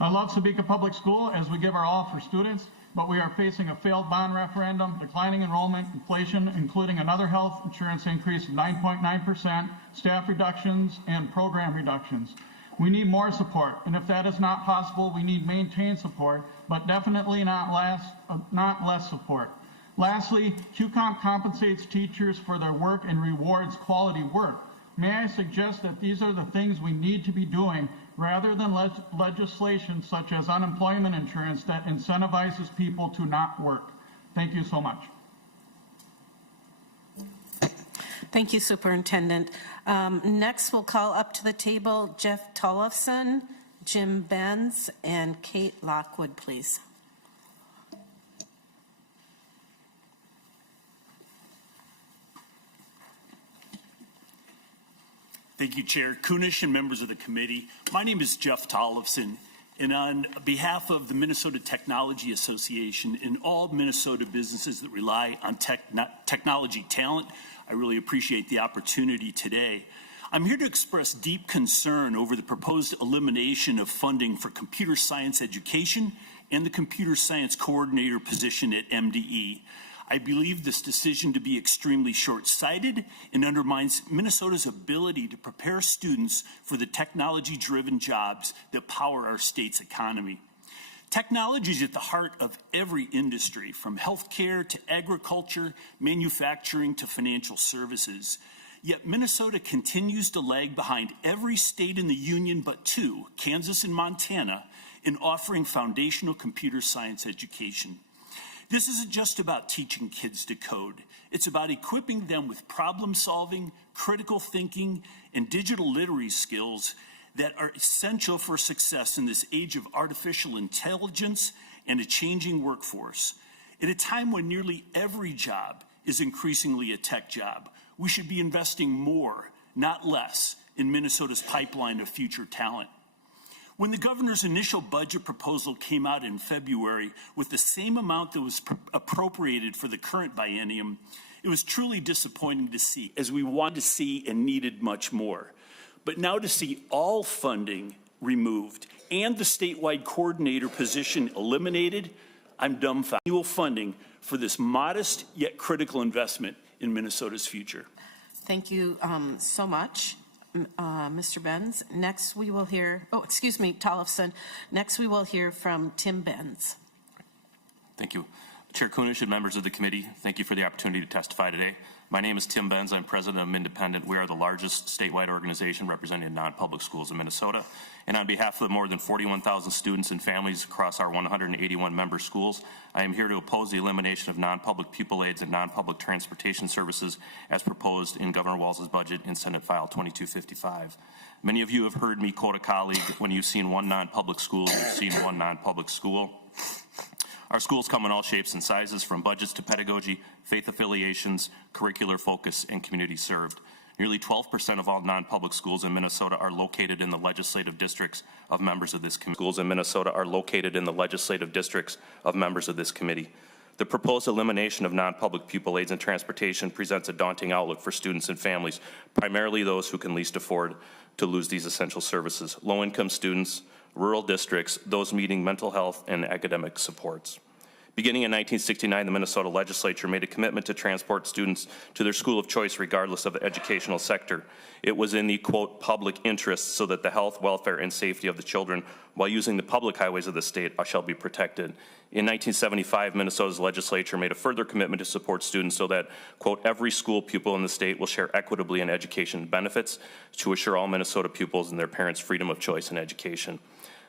I love Sebeka Public School as we give our all for students, but we are facing a failed bond referendum, declining enrollment, inflation, including another health insurance increase of 9.9%, staff reductions, and program reductions. We need more support, and if that is not possible, we need maintained support, but definitely not less support. Lastly, QComp compensates teachers for their work and rewards quality work. May I suggest that these are the things we need to be doing rather than legislation such as unemployment insurance that incentivizes people to not work. Thank you so much. Thank you, Superintendent. Next, we'll call up to the table Jeff Tollefson, Jim Benz, and Kate Lockwood, please. Thank you, Chair Kunesh and members of the committee. My name is Jeff Tollefson, and on behalf of the Minnesota Technology Association and all Minnesota businesses that rely on technology talent, I really appreciate the opportunity today. I'm here to express deep concern over the proposed elimination of funding for computer science education and the computer science coordinator position at MDE. I believe this decision to be extremely short-sighted and undermines Minnesota's ability to prepare students for the technology-driven jobs that power our state's economy. Technology is at the heart of every industry, from healthcare to agriculture, manufacturing to financial services. Yet Minnesota continues to lag behind every state in the union but 2, Kansas and Montana, in offering foundational computer science education. This isn't just about teaching kids to code. It's about equipping them with problem solving, critical thinking, and digital literacy skills that are essential for success in this age of artificial intelligence and a changing workforce. At a time when nearly every job is increasingly a tech job, we should be investing more, not less, in Minnesota's pipeline of future talent. When the governor's initial budget proposal came out in February with the same amount that was appropriated for the current biennium, it was truly disappointing to see, as we wanted to see and needed much more. But now to see all funding removed and the statewide coordinator position eliminated, I'm dumbfounded. Annual funding for this modest yet critical investment in Minnesota's future. Thank you so much. Mr. Benz. Next we will hear, Tollefson. Next we will hear from Tim Benz. Thank you. Chair Kunesh and members of the committee, thank you for the opportunity to testify today. My name is Tim Benz. I'm president of Independent. We are the largest statewide organization representing non-public schools in Minnesota. And on behalf of the more than 41,000 students and families across our 181 member schools, I am here to oppose the elimination of non-public pupil aids and non-public transportation services as proposed in Governor Walz's budget in Senate File 2255. Many of you have heard me quote a colleague, when you've seen one non-public school, you've seen one non-public school. Our schools come in all shapes and sizes, from budgets to pedagogy, faith affiliations, curricular focus, and community served. Nearly 12% of all non-public schools in Minnesota are located in the legislative districts of members of this committee. Schools in Minnesota are located in the legislative districts of members of this committee. The proposed elimination of non-public pupil aids and transportation presents a daunting outlook for students and families, primarily those who can least afford to lose these essential services: low-income students, rural districts, those needing mental health and academic supports. Beginning in 1969, the Minnesota Legislature made a commitment to transport students to their school of choice regardless of the educational sector. It was in the, quote, public interest so that the health, welfare, and safety of the children while using the public highways of the state shall be protected. In 1975, Minnesota's legislature made a further commitment to support students so that, quote, every school pupil in the state will share equitably in education benefits to assure all Minnesota pupils and their parents freedom of choice in education.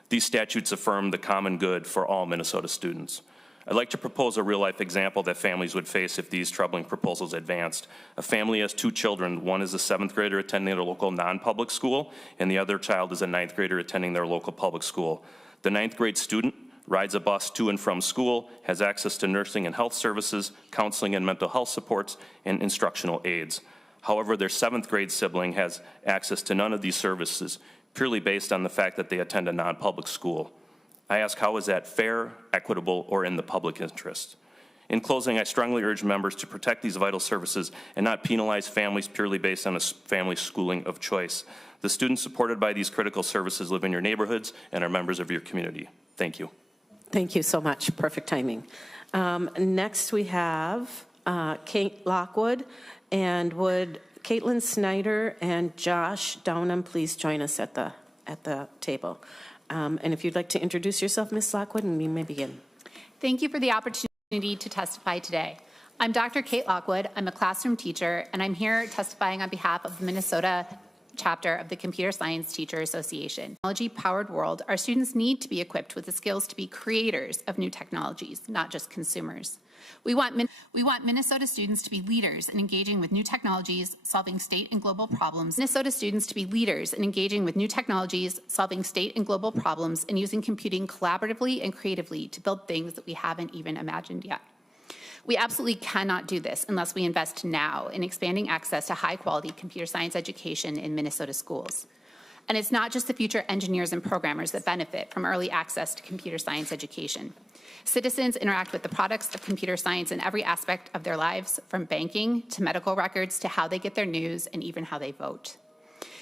These statutes affirm the common good for all Minnesota students. I'd like to propose a real-life example that families would face if these troubling proposals advanced. A family has two children. One is a 7th grader attending their local non-public school, and the other child is a 9th grader attending their local public school. The 9th grade student rides a bus to and from school, has access to nursing and health services, counseling and mental health supports, and instructional aids. However, their 7th grade sibling has access to none of these services, purely based on the fact that they attend a non-public school. I ask, how is that fair, equitable, or in the public interest? In closing, I strongly urge members to protect these vital services and not penalize families purely based on a family schooling of choice. The students supported by these critical services live in your neighborhoods and are members of your community. Thank you. Thank you so much. Perfect timing. Next we have Kate Lockwood, and would Caitlin Snyder and Josh Downham please join us at the table? And if you'd like to introduce yourself, Ms. Lockwood, and we may begin. Thank you for the opportunity to testify today. I'm Dr. Kate Lockwood. I'm a classroom teacher, and I'm here testifying on behalf of the Minnesota chapter of the Computer Science Teacher Association. Technology-powered world, our students need to be equipped with the skills to be creators of new technologies, not just consumers. We want Minnesota students to be leaders in engaging with new technologies, solving state and global problems. Minnesota students to be leaders in engaging with new technologies, solving state and global problems, and using computing collaboratively and creatively to build things that we haven't even imagined yet. We absolutely cannot do this unless we invest now in expanding access to high-quality computer science education in Minnesota schools. And it's not just the future engineers and programmers that benefit from early access to computer science education. Citizens interact with the products of computer science in every aspect of their lives, from banking to medical records to how they get their news and even how they vote.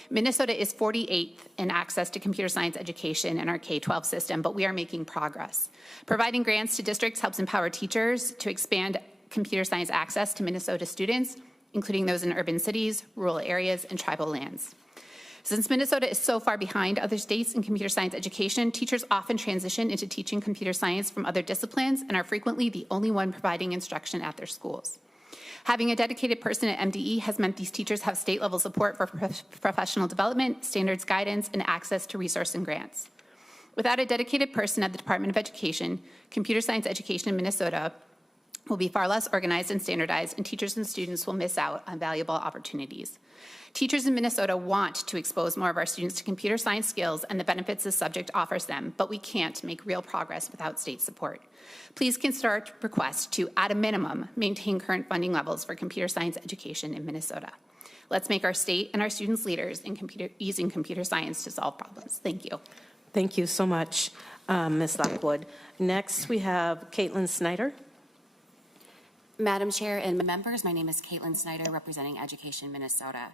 Minnesota is 48th in access to computer science education in our K-12 system, but we are making progress. Providing grants to districts helps empower teachers to expand computer science access to Minnesota students, including those in urban cities, rural areas, and tribal lands. Since Minnesota is so far behind other states in computer science education, teachers often transition into teaching computer science from other disciplines and are frequently the only one providing instruction at their schools. Having a dedicated person at MDE has meant these teachers have state-level support for professional development, standards guidance, and access to resource and grants. Without a dedicated person at the Department of Education, computer science education in Minnesota will be far less organized and standardized, and teachers and students will miss out on valuable opportunities. Teachers in Minnesota want to expose more of our students to computer science skills and the benefits this subject offers them, but we can't make real progress without state support. Please consider our request to, at a minimum, maintain current funding levels for computer science education in Minnesota. Let's make our state and our students leaders in using computer science to solve problems. Thank you. Thank you so much, Ms. Lockwood. Next, we have Caitlin Snyder. Madam Chair and members, my name is Caitlin Snyder, representing Education Minnesota.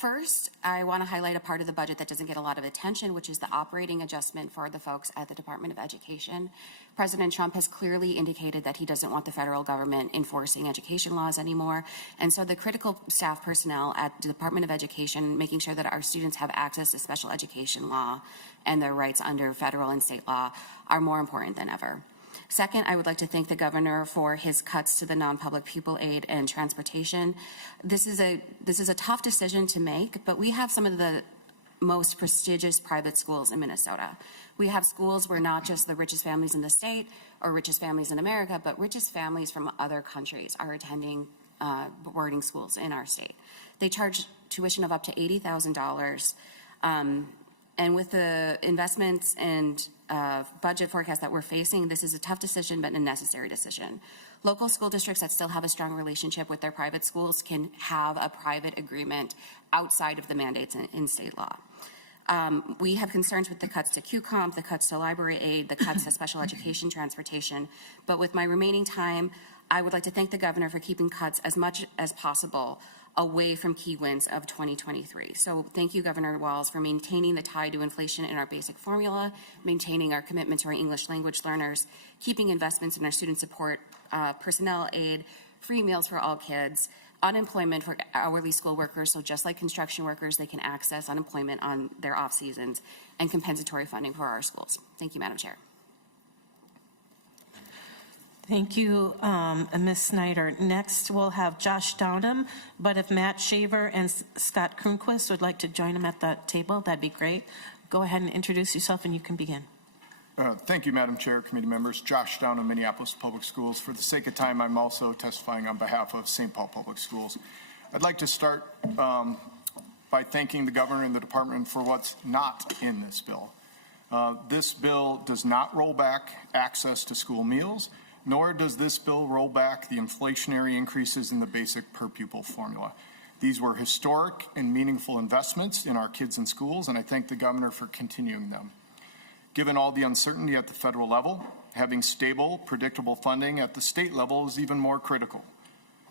First, I want to highlight a part of the budget that doesn't get a lot of attention, which is the operating adjustment for the folks at the Department of Education. President Trump has clearly indicated that he doesn't want the federal government enforcing education laws anymore. And so the critical staff personnel at the Department of Education, making sure that our students have access to special education law and their rights under federal and state law, are more important than ever. Second, I would like to thank the governor for his cuts to the non-public pupil aid and transportation. This is a tough decision to make, but we have some of the most prestigious private schools in Minnesota. We have schools where not just the richest families in the state or richest families in America, but richest families from other countries are attending boarding schools in our state. They charge tuition of up to $80,000. And with the investments and budget forecast that we're facing, this is a tough decision, but a necessary decision. Local school districts that still have a strong relationship with their private schools can have a private agreement outside of the mandates in state law. We have concerns with the cuts to QComp, the cuts to library aid, the cuts to special education transportation. But with my remaining time, I would like to thank the governor for keeping cuts as much as possible away from key wins of 2023. So thank you, Governor Walz, for maintaining the tie to inflation in our basic formula, maintaining our commitment to our English language learners, keeping investments in our student support, personnel aid, free meals for all kids, unemployment for hourly school workers, so just like construction workers, they can access unemployment on their off seasons, and compensatory funding for our schools. Thank you, Madam Chair. Thank you, Ms. Snyder. Next, we'll have Josh Downham, but if Matt Shaver and Scott Kronquist would like to join him at the table, that'd be great. Go ahead and introduce yourself and you can begin. Thank you, Madam Chair, committee members. Josh Downham, Minneapolis Public Schools. For the sake of time, I'm also testifying on behalf of St. Paul Public Schools. I'd like to start by thanking the governor and the department for what's not in this bill. This bill does not roll back access to school meals, nor does this bill roll back the inflationary increases in the basic per pupil formula. These were historic and meaningful investments in our kids in schools, and I thank the governor for continuing them. Given all the uncertainty at the federal level, having stable, predictable funding at the state level is even more critical.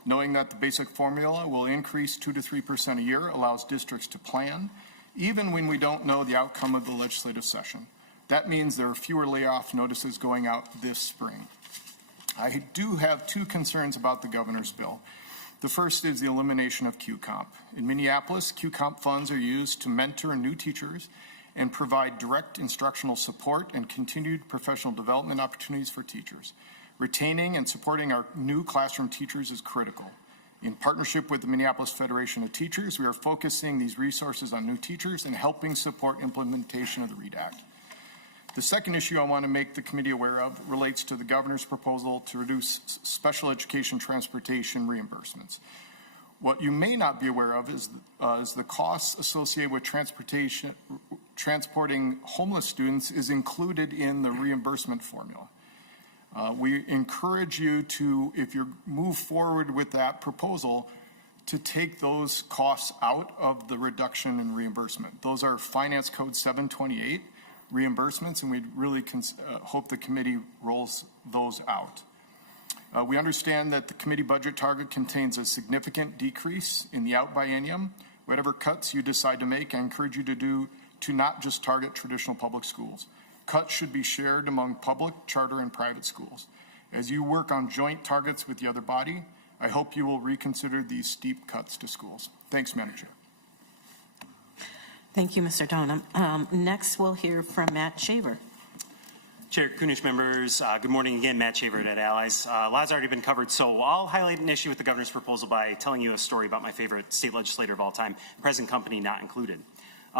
Knowing that the basic formula will increase 2 to 3% a year allows districts to plan, even when we don't know the outcome of the legislative session. That means there are fewer layoff notices going out this spring. I do have two concerns about the governor's bill. The first is the elimination of QComp. In Minneapolis, QComp funds are used to mentor new teachers and provide direct instructional support and continued professional development opportunities for teachers. Retaining and supporting our new classroom teachers is critical. In partnership with the Minneapolis Federation of Teachers, we are focusing these resources on new teachers and helping support implementation of the READ Act. The second issue I want to make the committee aware of relates to the governor's proposal to reduce special education transportation reimbursements. What you may not be aware of is the costs associated with transporting homeless students is included in the reimbursement formula. We encourage you to, if you move forward with that proposal, to take those costs out of the reduction in reimbursement. Those are Finance Code 728 reimbursements, and we really hope the committee rolls those out. We understand that the committee budget target contains a significant decrease in the out biennium. Whatever cuts you decide to make, I encourage you to not just target traditional public schools. Cuts should be shared among public, charter, and private schools. As you work on joint targets with the other body, I hope you will reconsider these steep cuts to schools. Thanks, Madam Chair. Thank you, Mr. Downham. Next, we'll hear from Matt Shaver. Chair, Kunesh, members, good morning again. Matt Shaver at Allies. A lot's already been covered, so I'll highlight an issue with the governor's proposal by telling you a story about my favorite state legislator of all time, present company not included.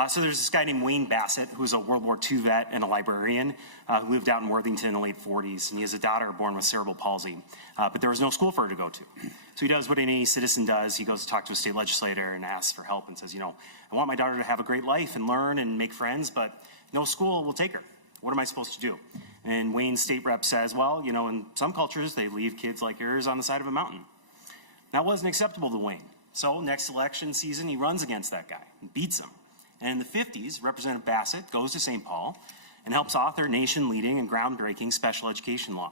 So there's this guy named Wayne Bassett, who's a World War II vet and a librarian who lived out in Worthington in the late 40s, and he has a daughter born with cerebral palsy, but there was no school for her to go to. So he does what any citizen does. He goes to talk to a state legislator and asks for help and says, you know, I want my daughter to have a great life and learn and make friends, but no school will take her. What am I supposed to do? And Wayne's state rep says, well, you know, in some cultures, they leave kids like yours on the side of a mountain. That wasn't acceptable to Wayne. So next election season, he runs against that guy and beats him. And in the 50s, Representative Bassett goes to St. Paul and helps author nation-leading and groundbreaking special education law,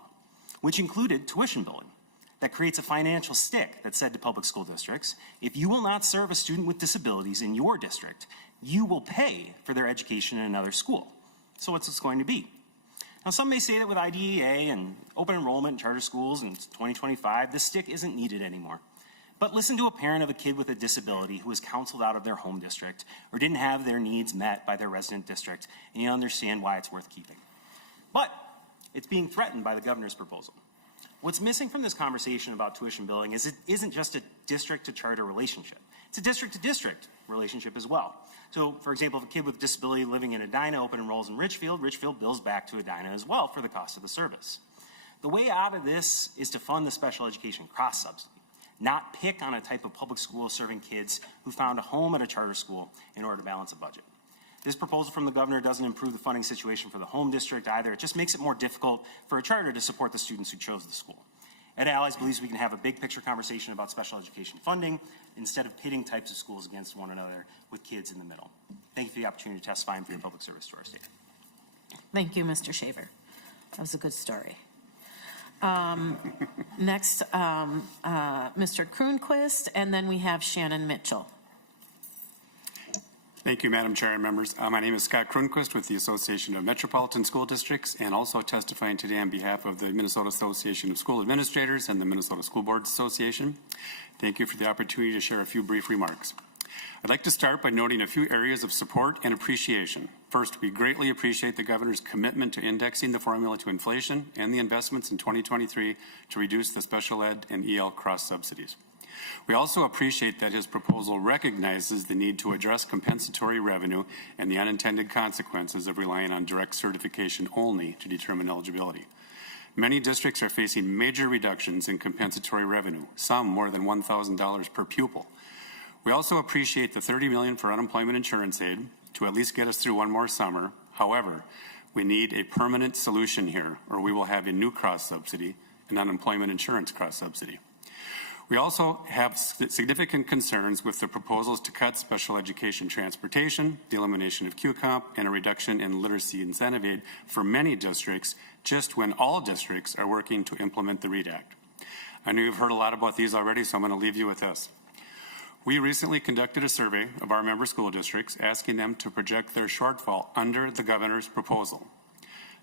which included tuition billing that creates a financial stick that said to public school districts, if you will not serve a student with disabilities in your district, you will pay for their education in another school. So what's this going to be? Now, some may say that with IDEA and open enrollment in charter schools in 2025, this stick isn't needed anymore. But listen to a parent of a kid with a disability who was counseled out of their home district or didn't have their needs met by their resident district, and you understand why it's worth keeping. But It's being threatened by the governor's proposal. What's missing from this conversation about tuition billing is it isn't just a district to charter relationship. It's a district to district relationship as well. So, for example, if a kid with disability living in Edina open enrolls in Richfield, Richfield bills back to Edina as well for the cost of the service. The way out of this is to fund the special education cross-subsidy, not pick on a type of public school serving kids who found a home at a charter school in order to balance a budget. This proposal from the governor doesn't improve the funding situation for the home district either. It just makes it more difficult for a charter to support the students who chose the school. Ed Allies believes we can have a big picture conversation about special education funding instead of pitting types of schools against one another with kids in the middle. Thank you for the opportunity to testify and for your public service to our state. Thank you, Mr. Shaver. That was a good story. Next, Mr. Kronquist, and then we have Shannon Mitchell. Thank you, Madam Chair and members. My name is Scott Kronquist with the Association of Metropolitan School Districts, and also testifying today on behalf of the Minnesota Association of School Administrators and the Minnesota School Boards Association. Thank you for the opportunity to share a few brief remarks. I'd like to start by noting a few areas of support and appreciation. First, we greatly appreciate the governor's commitment to indexing the formula to inflation and the investments in 2023 to reduce the special ed and EL cross subsidies. We also appreciate that his proposal recognizes the need to address compensatory revenue and the unintended consequences of relying on direct certification only to determine eligibility. Many districts are facing major reductions in compensatory revenue, some more than $1,000 per pupil. We also appreciate the $30 million for unemployment insurance aid to at least get us through one more summer. However, we need a permanent solution here, or we will have a new cross subsidy, an unemployment insurance cross subsidy. We also have significant concerns with the proposals to cut special education transportation, the elimination of QComp, and a reduction in literacy incentive aid for many districts, just when all districts are working to implement the READ Act. I know you've heard a lot about these already, so I'm going to leave you with this. We recently conducted a survey of our member school districts, asking them to project their shortfall under the governor's proposal.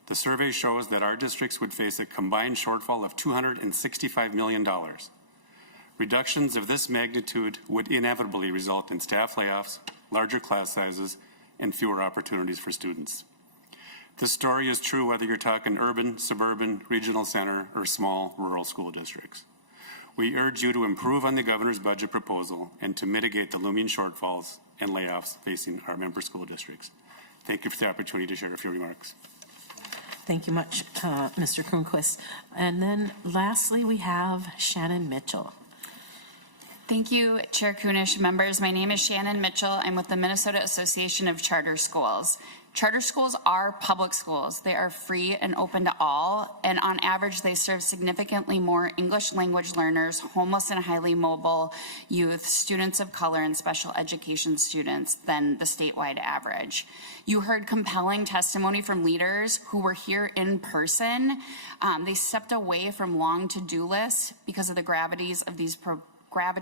The survey shows that our districts would face a combined shortfall of $265 million. Reductions of this magnitude would inevitably result in staff layoffs, larger class sizes, and fewer opportunities for students. This story is true whether you're talking urban, suburban, regional center, or small rural school districts. We urge you to improve on the governor's budget proposal and to mitigate the looming shortfalls and layoffs facing our member school districts. Thank you for the opportunity to share a few remarks. Thank you much, Mr. Kronquist. And then lastly, we have Shannon Mitchell. Thank you, Chair Kunesh, members. My name is Shannon Mitchell. I'm with the Minnesota Association of Charter Schools. Charter schools are public schools. They are free and open to all, and on average, they serve significantly more English language learners, homeless and highly mobile youth, students of color, and special education students than the statewide average. You heard compelling testimony from leaders who were here in person. They stepped away from long to-do lists because of the gravity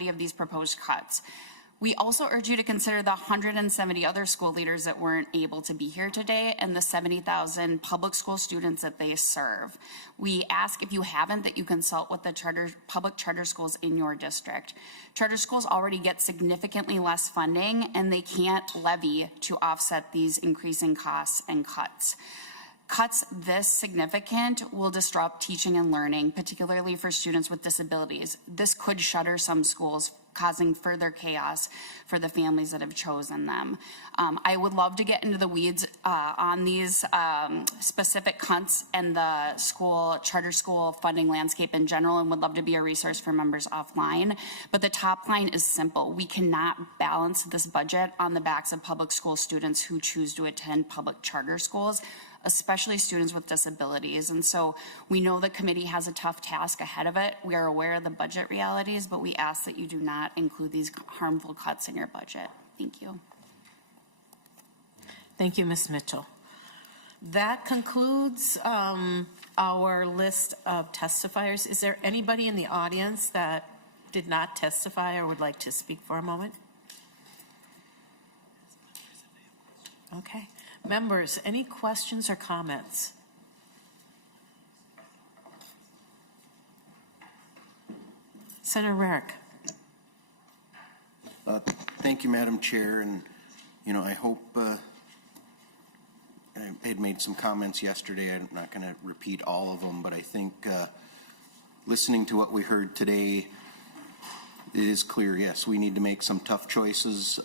of these proposed cuts. We also urge you to consider the 170 other school leaders that weren't able to be here today and the 70,000 public school students that they serve. We ask, if you haven't, that you consult with the public charter schools in your district. Charter schools already get significantly less funding, and they can't levy to offset these increasing costs and cuts. Cuts this significant will disrupt teaching and learning, particularly for students with disabilities. This could shutter some schools, causing further chaos for the families that have chosen them. I would love to get into the weeds on these specific cuts and the charter school funding landscape in general, and would love to be a resource for members offline. But the top line is simple. We cannot balance this budget on the backs of public school students who choose to attend public charter schools, especially students with disabilities. And so we know the committee has a tough task ahead of it. We are aware of the budget realities, but we ask that you do not include these harmful cuts in your budget. Thank you. Thank you, Ms. Mitchell. That concludes our list of testifiers. Is there anybody in the audience that did not testify or would like to speak for a moment? Okay. Members, any questions or comments? Senator Rarick. Thank you, Madam Chair, and I hope I had made some comments yesterday. I'm not going to repeat all of them, but I think listening to what we heard today, it is clear, yes, we need to make some tough choices.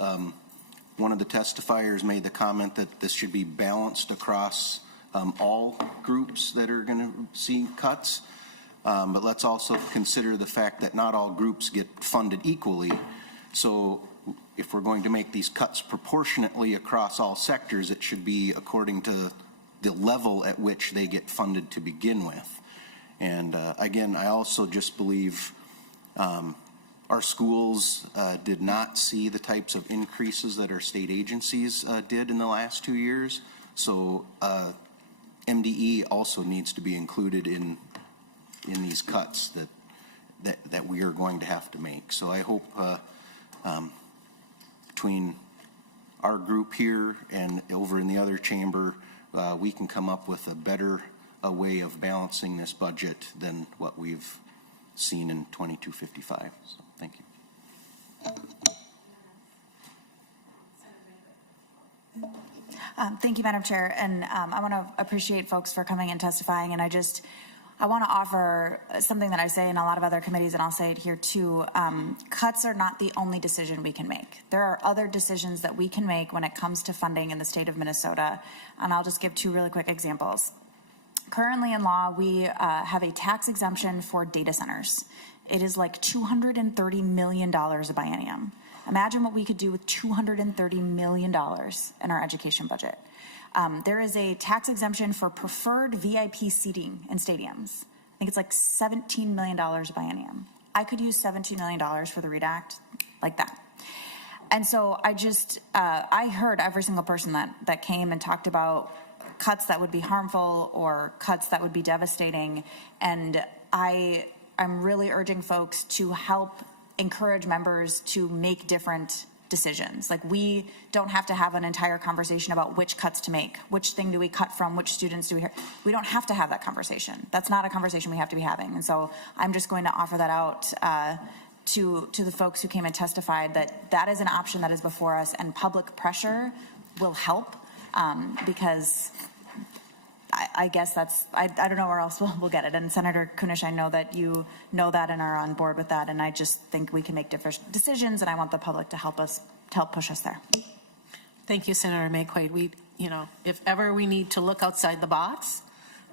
One of the testifiers made the comment that this should be balanced across all groups that are going to see cuts. But let's also consider the fact that not all groups get funded equally. So if we're going to make these cuts proportionately across all sectors, it should be according to the level at which they get funded to begin with. And again, I also just believe our schools did not see the types of increases that our state agencies did in the last 2 years. So MDE also needs to be included in these cuts that we are going to have to make. So I hope between our group here and over in the other chamber, we can come up with a better way of balancing this budget than what we've seen in 2255. So thank you. Thank you, Madam Chair. And I want to appreciate folks for coming and testifying. And I want to offer something that I say in a lot of other committees, and I'll say it here too. Cuts are not the only decision we can make. There are other decisions that we can make when it comes to funding in the state of Minnesota. And I'll just give two really quick examples. Currently in law, we have a tax exemption for data centers. It is like $230 million a biennium. Imagine what we could do with $230 million in our education budget. There is a tax exemption for preferred VIP seating in stadiums. I think it's like $17 million a biennium. I could use $17 million for the READ Act like that. And so I heard every single person that came and talked about cuts that would be harmful or cuts that would be devastating. And I'm really urging folks to help encourage members to make different decisions. Like, we don't have to have an entire conversation about which cuts to make, which thing do we cut from, which students do we don't have to have that conversation. That's not a conversation we have to be having. And so I'm just going to offer that out to the folks who came and testified that is an option that is before us, and public pressure will help because I guess I don't know where else we'll get it. And Senator Kunesh, I know that you know that and are on board with that. And I just think we can make different decisions, and I want the public to help push us there. Thank you, Senator Maye Quade. If ever we need to look outside the box,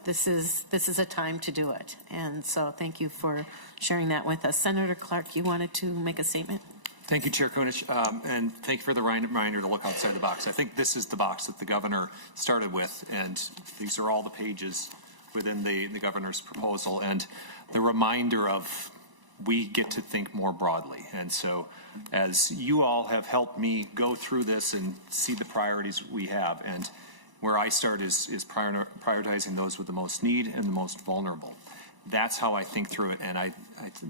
this is a time to do it. And so thank you for sharing that with us. Senator Clark, you wanted to make a statement? Thank you, Chair Kunesh, and thank you for the reminder to look outside the box. I think this is the box that the governor started with, and these are all the pages within the governor's proposal, and the reminder of we get to think more broadly. And so as you all have helped me go through this and see the priorities we have, and where I start is prioritizing those with the most need and the most vulnerable. That's how I think through it, and I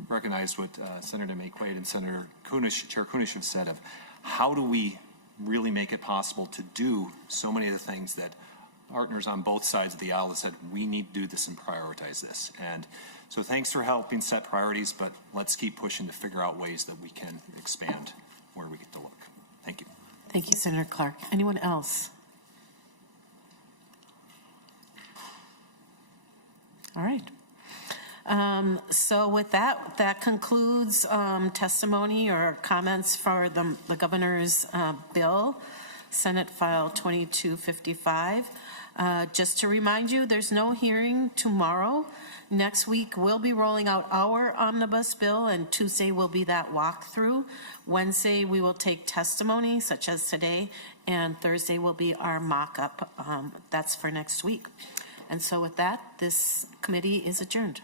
recognize what Senator Maye Quade and Senator Kunesh, Chair Kunesh have said of how do we really make it possible to do so many of the things that partners on both sides of the aisle have said we need to do this and prioritize this. And so thanks for helping set priorities, but let's keep pushing to figure out ways that we can expand where we get to look. Thank you. Thank you, Senator Clark. Anyone else? All right. So with that concludes testimony or comments for the governor's bill, Senate File 2255. Just to remind you, there's no hearing tomorrow. Next week, we'll be rolling out our omnibus bill, and Tuesday will be that walkthrough. Wednesday, we will take testimony, such as today, and Thursday will be our mock-up. That's for next week. And so with that, this committee is adjourned.